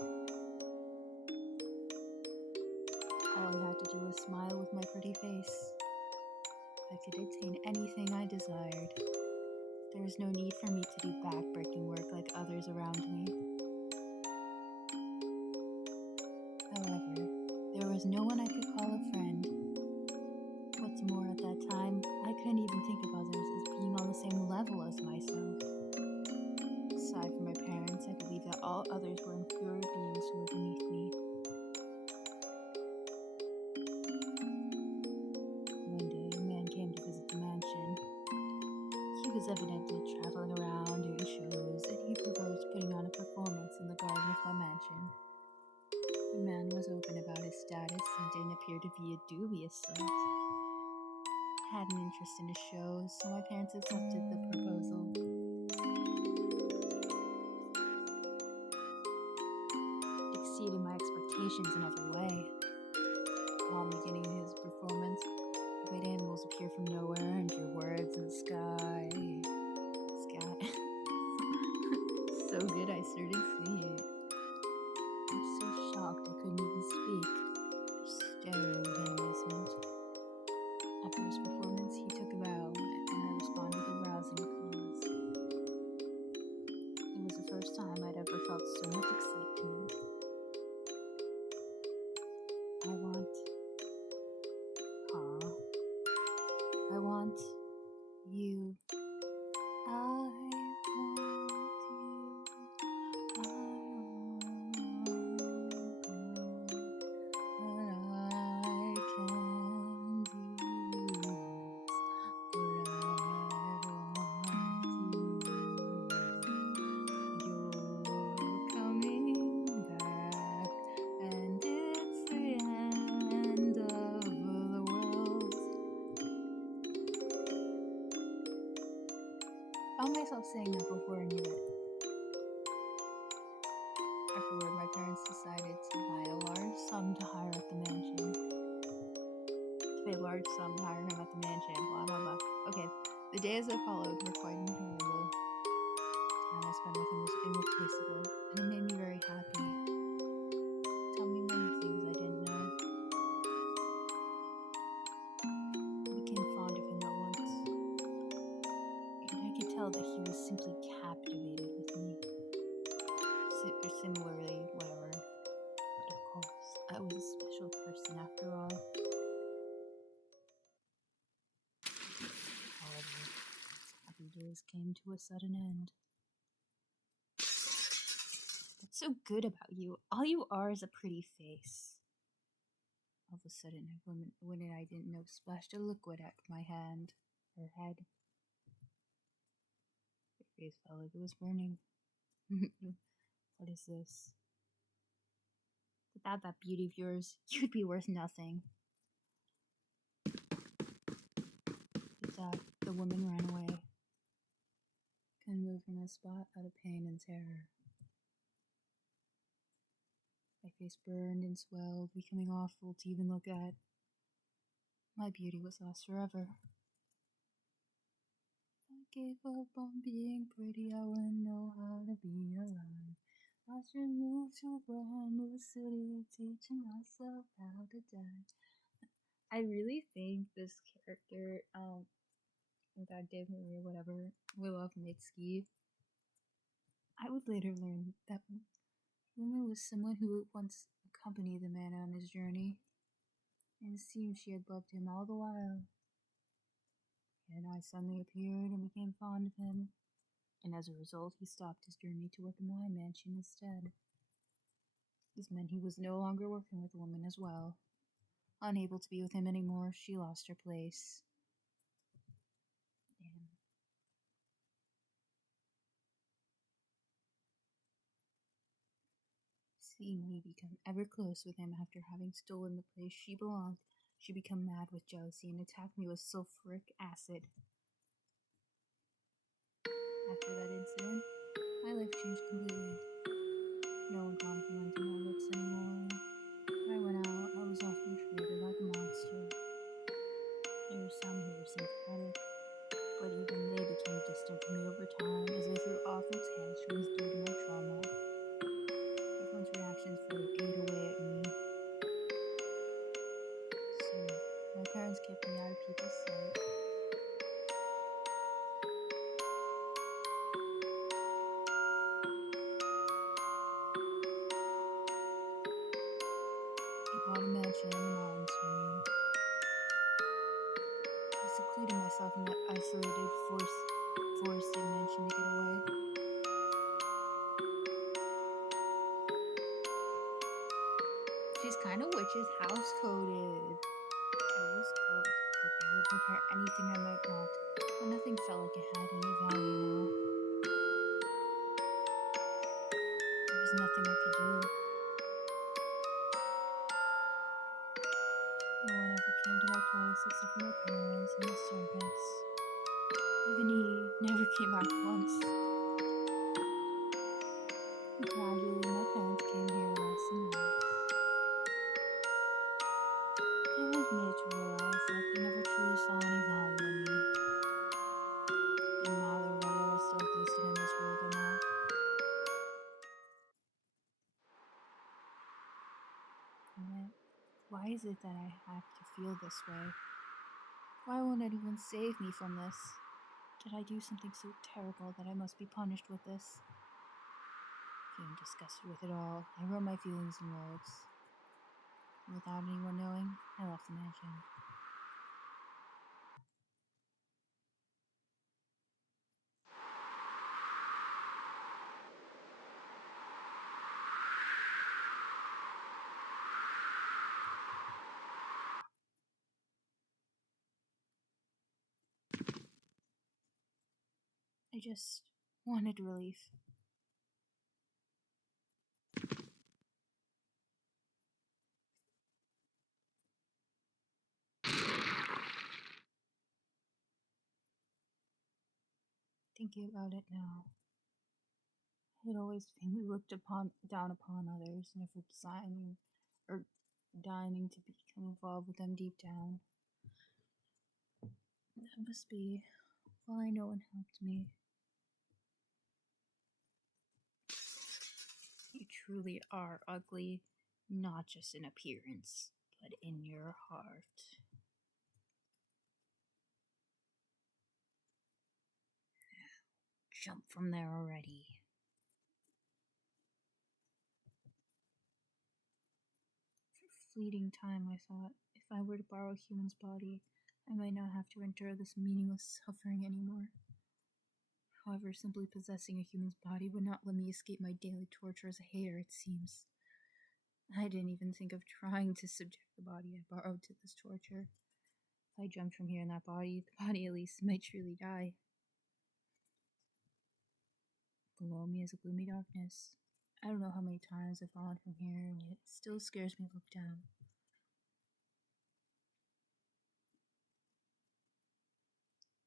All I had to do was smile with my pretty face. I could attain anything I desired. There was no need for me to do back-breaking work like others around me. However, there was no one I could call a friend. What's more, at that time, I couldn't even think of others as being on the same level as myself. Aside from my parents, I believed that all others were inferior beings who were beneath me. One day, a man came to visit the mansion. He was evidently traveling around doing shows, and he proposed putting on a performance in the garden of my mansion. The man was open about his status and didn't appear to be a dubious sort. had an interest in a show, so my parents accepted the proposal. Exceeded my expectations in every way. Upon beginning his performance, white animals appear from nowhere and drew words in the sky. So good I started singing. I'm so shocked I couldn't even speak. Just staring in amazement. After his performance, he took a bow, and I responded with a rousing applause. It was the first time I'd ever felt so much excitement. I want you. I want I found myself saying that before I knew it. Afterward, my parents decided to buy a large sum to hire at the mansion. To pay a large sum to hire him at the mansion, blah blah blah. Okay, the days that followed were quite enjoyable. The time I spent with him was irreplaceable, and it made me very happy. Tell me many things I didn't know. I became fond of him at once, and I could tell that he was simply captivated with me. Similarly, whatever. But of course, I was a special person after all. However, happy days came to a sudden end. What's so good about you? All you are is a pretty face. All of a sudden, a woman I didn't know splashed a liquid at my hand, her head. Her face felt like it was burning. What is this? Without that beauty of yours, you'd be worth nothing. With that, the woman ran away. Couldn't move from that spot out of pain and terror. My face burned and swelled, becoming awful to even look at. My beauty was lost forever. If I gave up on being pretty, I wouldn't know how to be alive. I should move to a brand new city, teaching myself how to die. I really think this character, that Dave Marie, whatever, Willow Mitski, I would later learn that woman was someone who would once accompany the man on his journey, and it seemed she had loved him all the while. And I suddenly appeared and became fond of him, and as a result, he stopped his journey to work in my mansion instead. This meant he was no longer working with the woman as well. Unable to be with him anymore, she lost her place. Damn. Seeing me become ever close with him after having stolen the place she belonged, she became mad with jealousy and attacked me with sulfuric acid. After that incident, my life changed completely. No one complimented my looks anymore. When I went out, I was often treated like a monster. There were some who were sympathetic, but even they became distant from me over time as I threw awful tantrums due to my trauma. Everyone's reactions further ate away at me. So, my parents kept me out of people's sight. They bought a mansion in the mountains for me. I secluded myself in that isolated, forested mansion to get away. She's kind of witch's house coded. I was told that they would prepare anything I might want, but nothing felt like it had any value now. There was nothing I could do. No one ever came to that place except for my parents and the servants. Even he never came back once. Gradually, my parents came here less and less. I was made to realize that they never truly saw any value in me. Didn't matter whether I still existed in this world or not. And yet, why is it that I have to feel this way? Why won't anyone save me from this? Did I do something so terrible that I must be punished with this? Feeling disgusted with it all, I wrote my feelings in words. Without anyone knowing, I left the mansion. I just wanted relief. Thinking about it now, I had always mainly looked down upon others, never designing or dining to become involved with them deep down. That must be why no one helped me. You truly are ugly, not just in appearance, but in your heart. Jump from there already. For a fleeting time, I thought, if I were to borrow a human's body, I might not have to endure this meaningless suffering anymore. However, simply possessing a human's body would not let me escape my daily torture as a hater, it seems. I didn't even think of trying to subject the body I borrowed to this torture. If I jumped from here in that body, the body at least might truly die. Below me is a gloomy darkness. I don't know how many times I've fallen from here, and yet it still scares me to look down.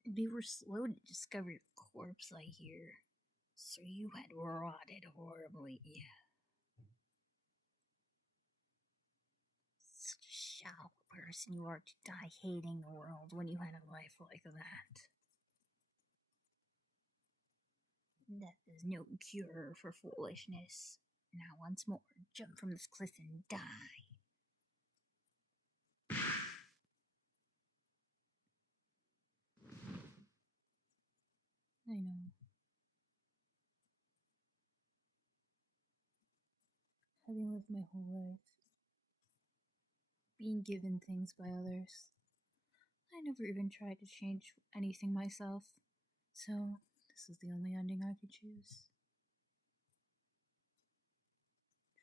They were slow to discover your corpse, I hear. So you had rotted horribly. Such a shallow person you are to die hating the world when you had a life like that. Death is no cure for foolishness. Now once more, jump from this cliff and die. I know. Having lived my whole life, being given things by others, I never even tried to change anything myself, so this is the only ending I could choose.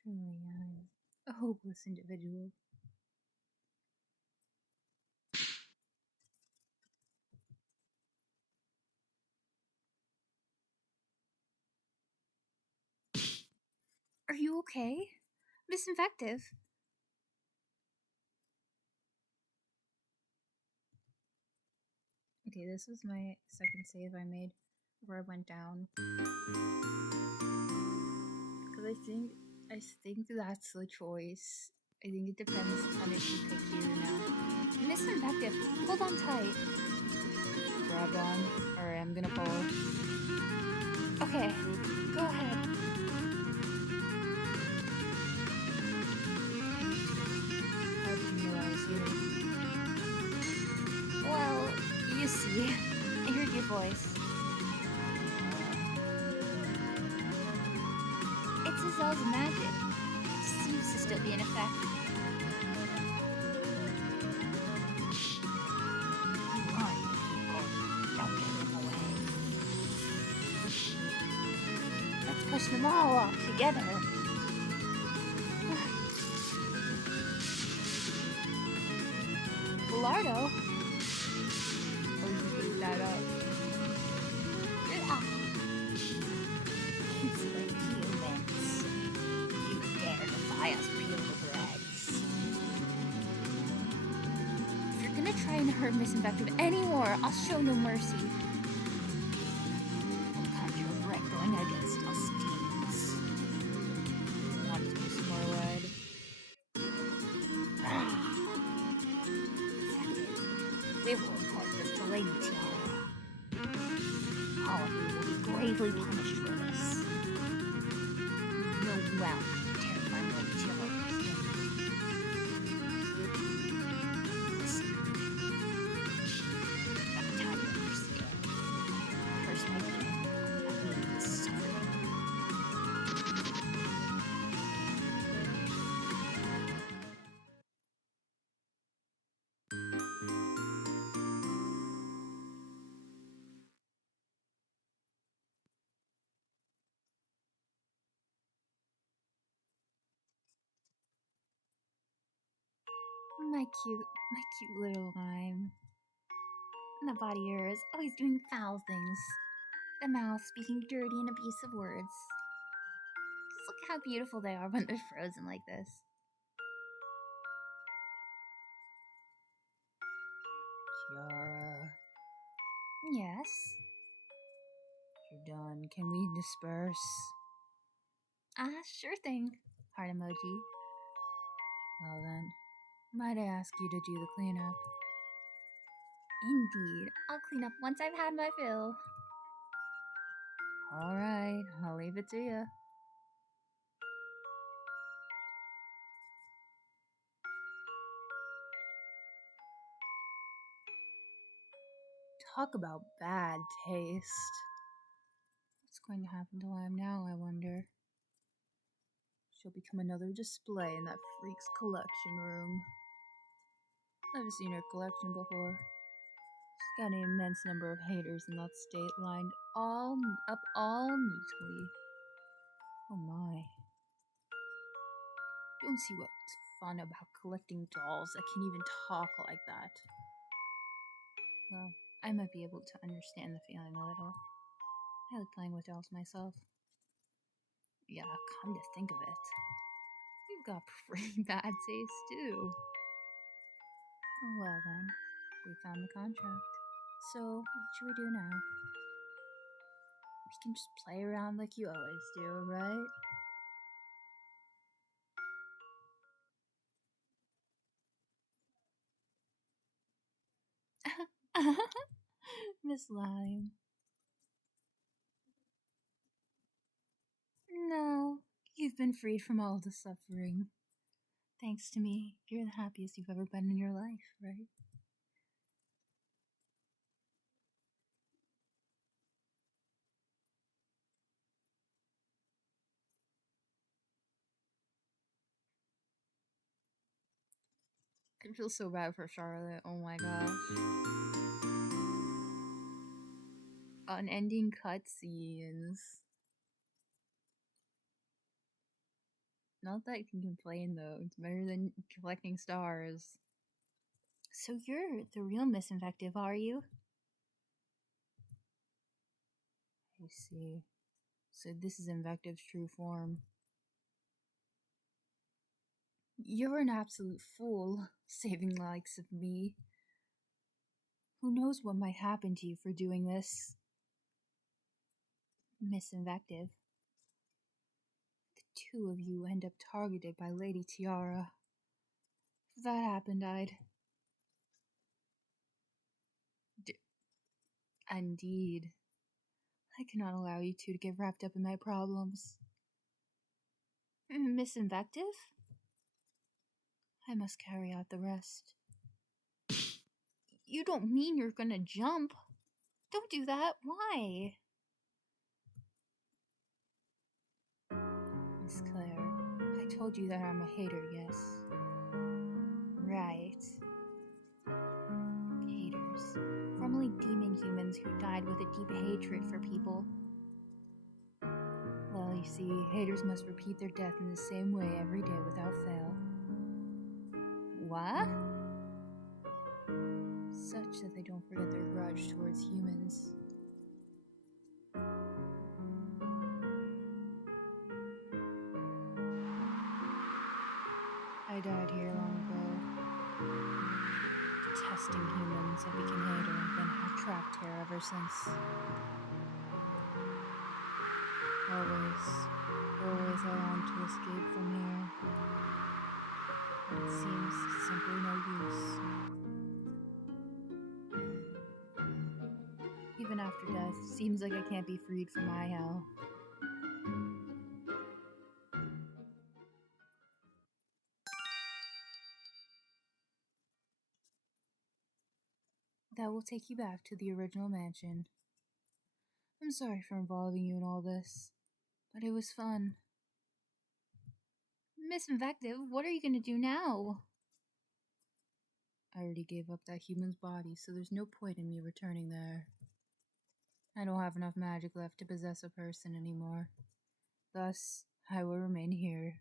Truly, I'm a hopeless individual. Are you okay? Miss Infective? Okay, this was my second save I made where I went down. Because I think that's the choice. I think it depends on if you pick here now. Miss Infective, hold on tight. Grabbed on. Alright, I'm gonna pull. Okay, go ahead. How did you know I was here? Well, you see, I heard your voice. It's Azel's magic. It seems to still be in effect. You are you people. Don't get in the way. Let's push them all off together. Lardo? Oh, you gave that up. It's like humans. You dare defy us, peel the breads. If you're trying to hurt Miss Invective anymore, I'll show no mercy. I'll conjure a breath going against us demons. I want to do some more red. Effective. We will report this to Lady Tiara. All of you will be gravely punished for this. You know well terrifying Lady Tiara is going to be. Listen. About time you understand. Curse my being. That means suffering. My cute little lime. And the body here is always doing foul things. The mouth speaking dirty and abusive words. Just look how beautiful they are when they're frozen like this. Tiara. Yes? You're done. Can we disperse? Sure thing. Heart emoji. Well then, might I ask you to do the cleanup? Indeed. I'll clean up once I've had my fill. Alright, I'll leave it to you. Talk about bad taste. What's going to happen to Lime now, I wonder? She'll become another display in that freak's collection room. I've seen her collection before. She's got an immense number of haters in that state, lined all neatly. Oh my. Don't see what's fun about collecting dolls that can even talk like that. Well, I might be able to understand the feeling a little. I like playing with dolls myself. Yeah, come to think of it, you've got pretty bad taste too. Oh well then, we found the contract. So, what should we do now? We can just play around like you always do, right? Miss Lime. No, you've been freed from all the suffering. Thanks to me, you're the happiest you've ever been in your life, right? I feel so bad for Charlotte. Oh my gosh. Unending cutscenes. Not that I can complain though. It's better than collecting stars. So you're the real Miss Invective, are you? I see. So this is Invective's true form. You're an absolute fool, saving the likes of me. Who knows what might happen to you for doing this? Miss Invective. The two of you end up targeted by Lady Tiara. If that happened, I'd... Indeed. I cannot allow you two to get wrapped up in my problems. Miss Invective? I must carry out the rest. You don't mean you're gonna jump? Don't do that. Why? Miss Claire, I told you that I'm a hater, yes? Right. Haters. Formerly demon humans who died with a deep hatred for people. Well, you see, haters must repeat their death in the same way every day without fail. What? Such that they don't forget their grudge towards humans. I died here long ago. detesting humans. I became a hater and been trapped here ever since. Always I want to escape from here. But it seems simply no use. Even after death, seems like I can't be freed from my hell. That will take you back to the original mansion. I'm sorry for involving you in all this, but it was fun. Miss Invective, what are you gonna do now? I already gave up that human's body, so there's no point in me returning there. I don't have enough magic left to possess a person anymore. Thus, I will remain here.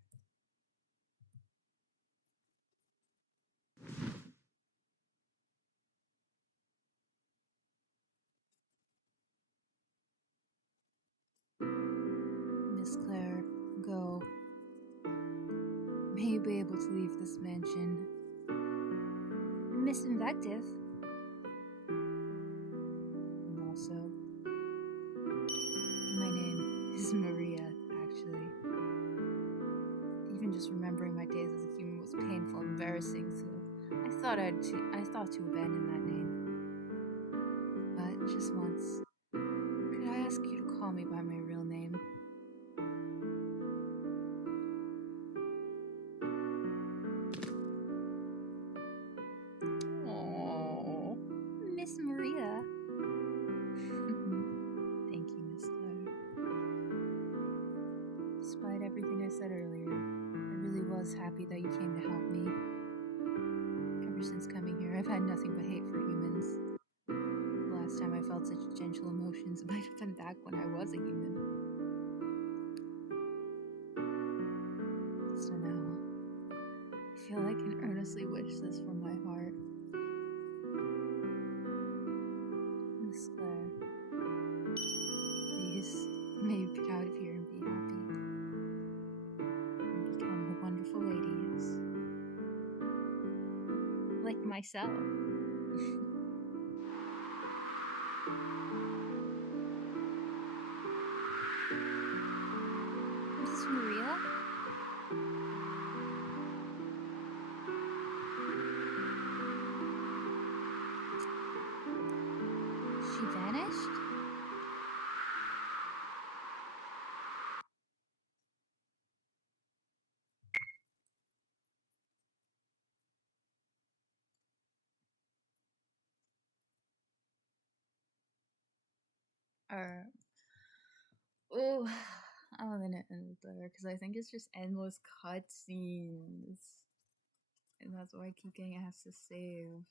Miss Claire, go. May you be able to leave this mansion. Miss Invective? And also, my name is Maria, actually. Even just remembering my days as a human was painful and embarrassing, so I thought to abandon that name. But just once, could I ask you to call me by my real name? Oh, Miss Maria. Thank you, Miss Claire. Despite everything I said earlier, I really was happy that you came to help me. Ever since coming here, I've had nothing but hate for humans. The last time I felt such gentle emotions might have been back when I was a human. So now, I feel I can earnestly wish this from my heart. Miss Claire, please, may you get out of here and be happy. And become a wonderful lady, yes. Like myself. Miss Maria? She vanished? Oh, I'm gonna end it there because I think it's just endless cutscenes. And that's why I keep getting asked to save.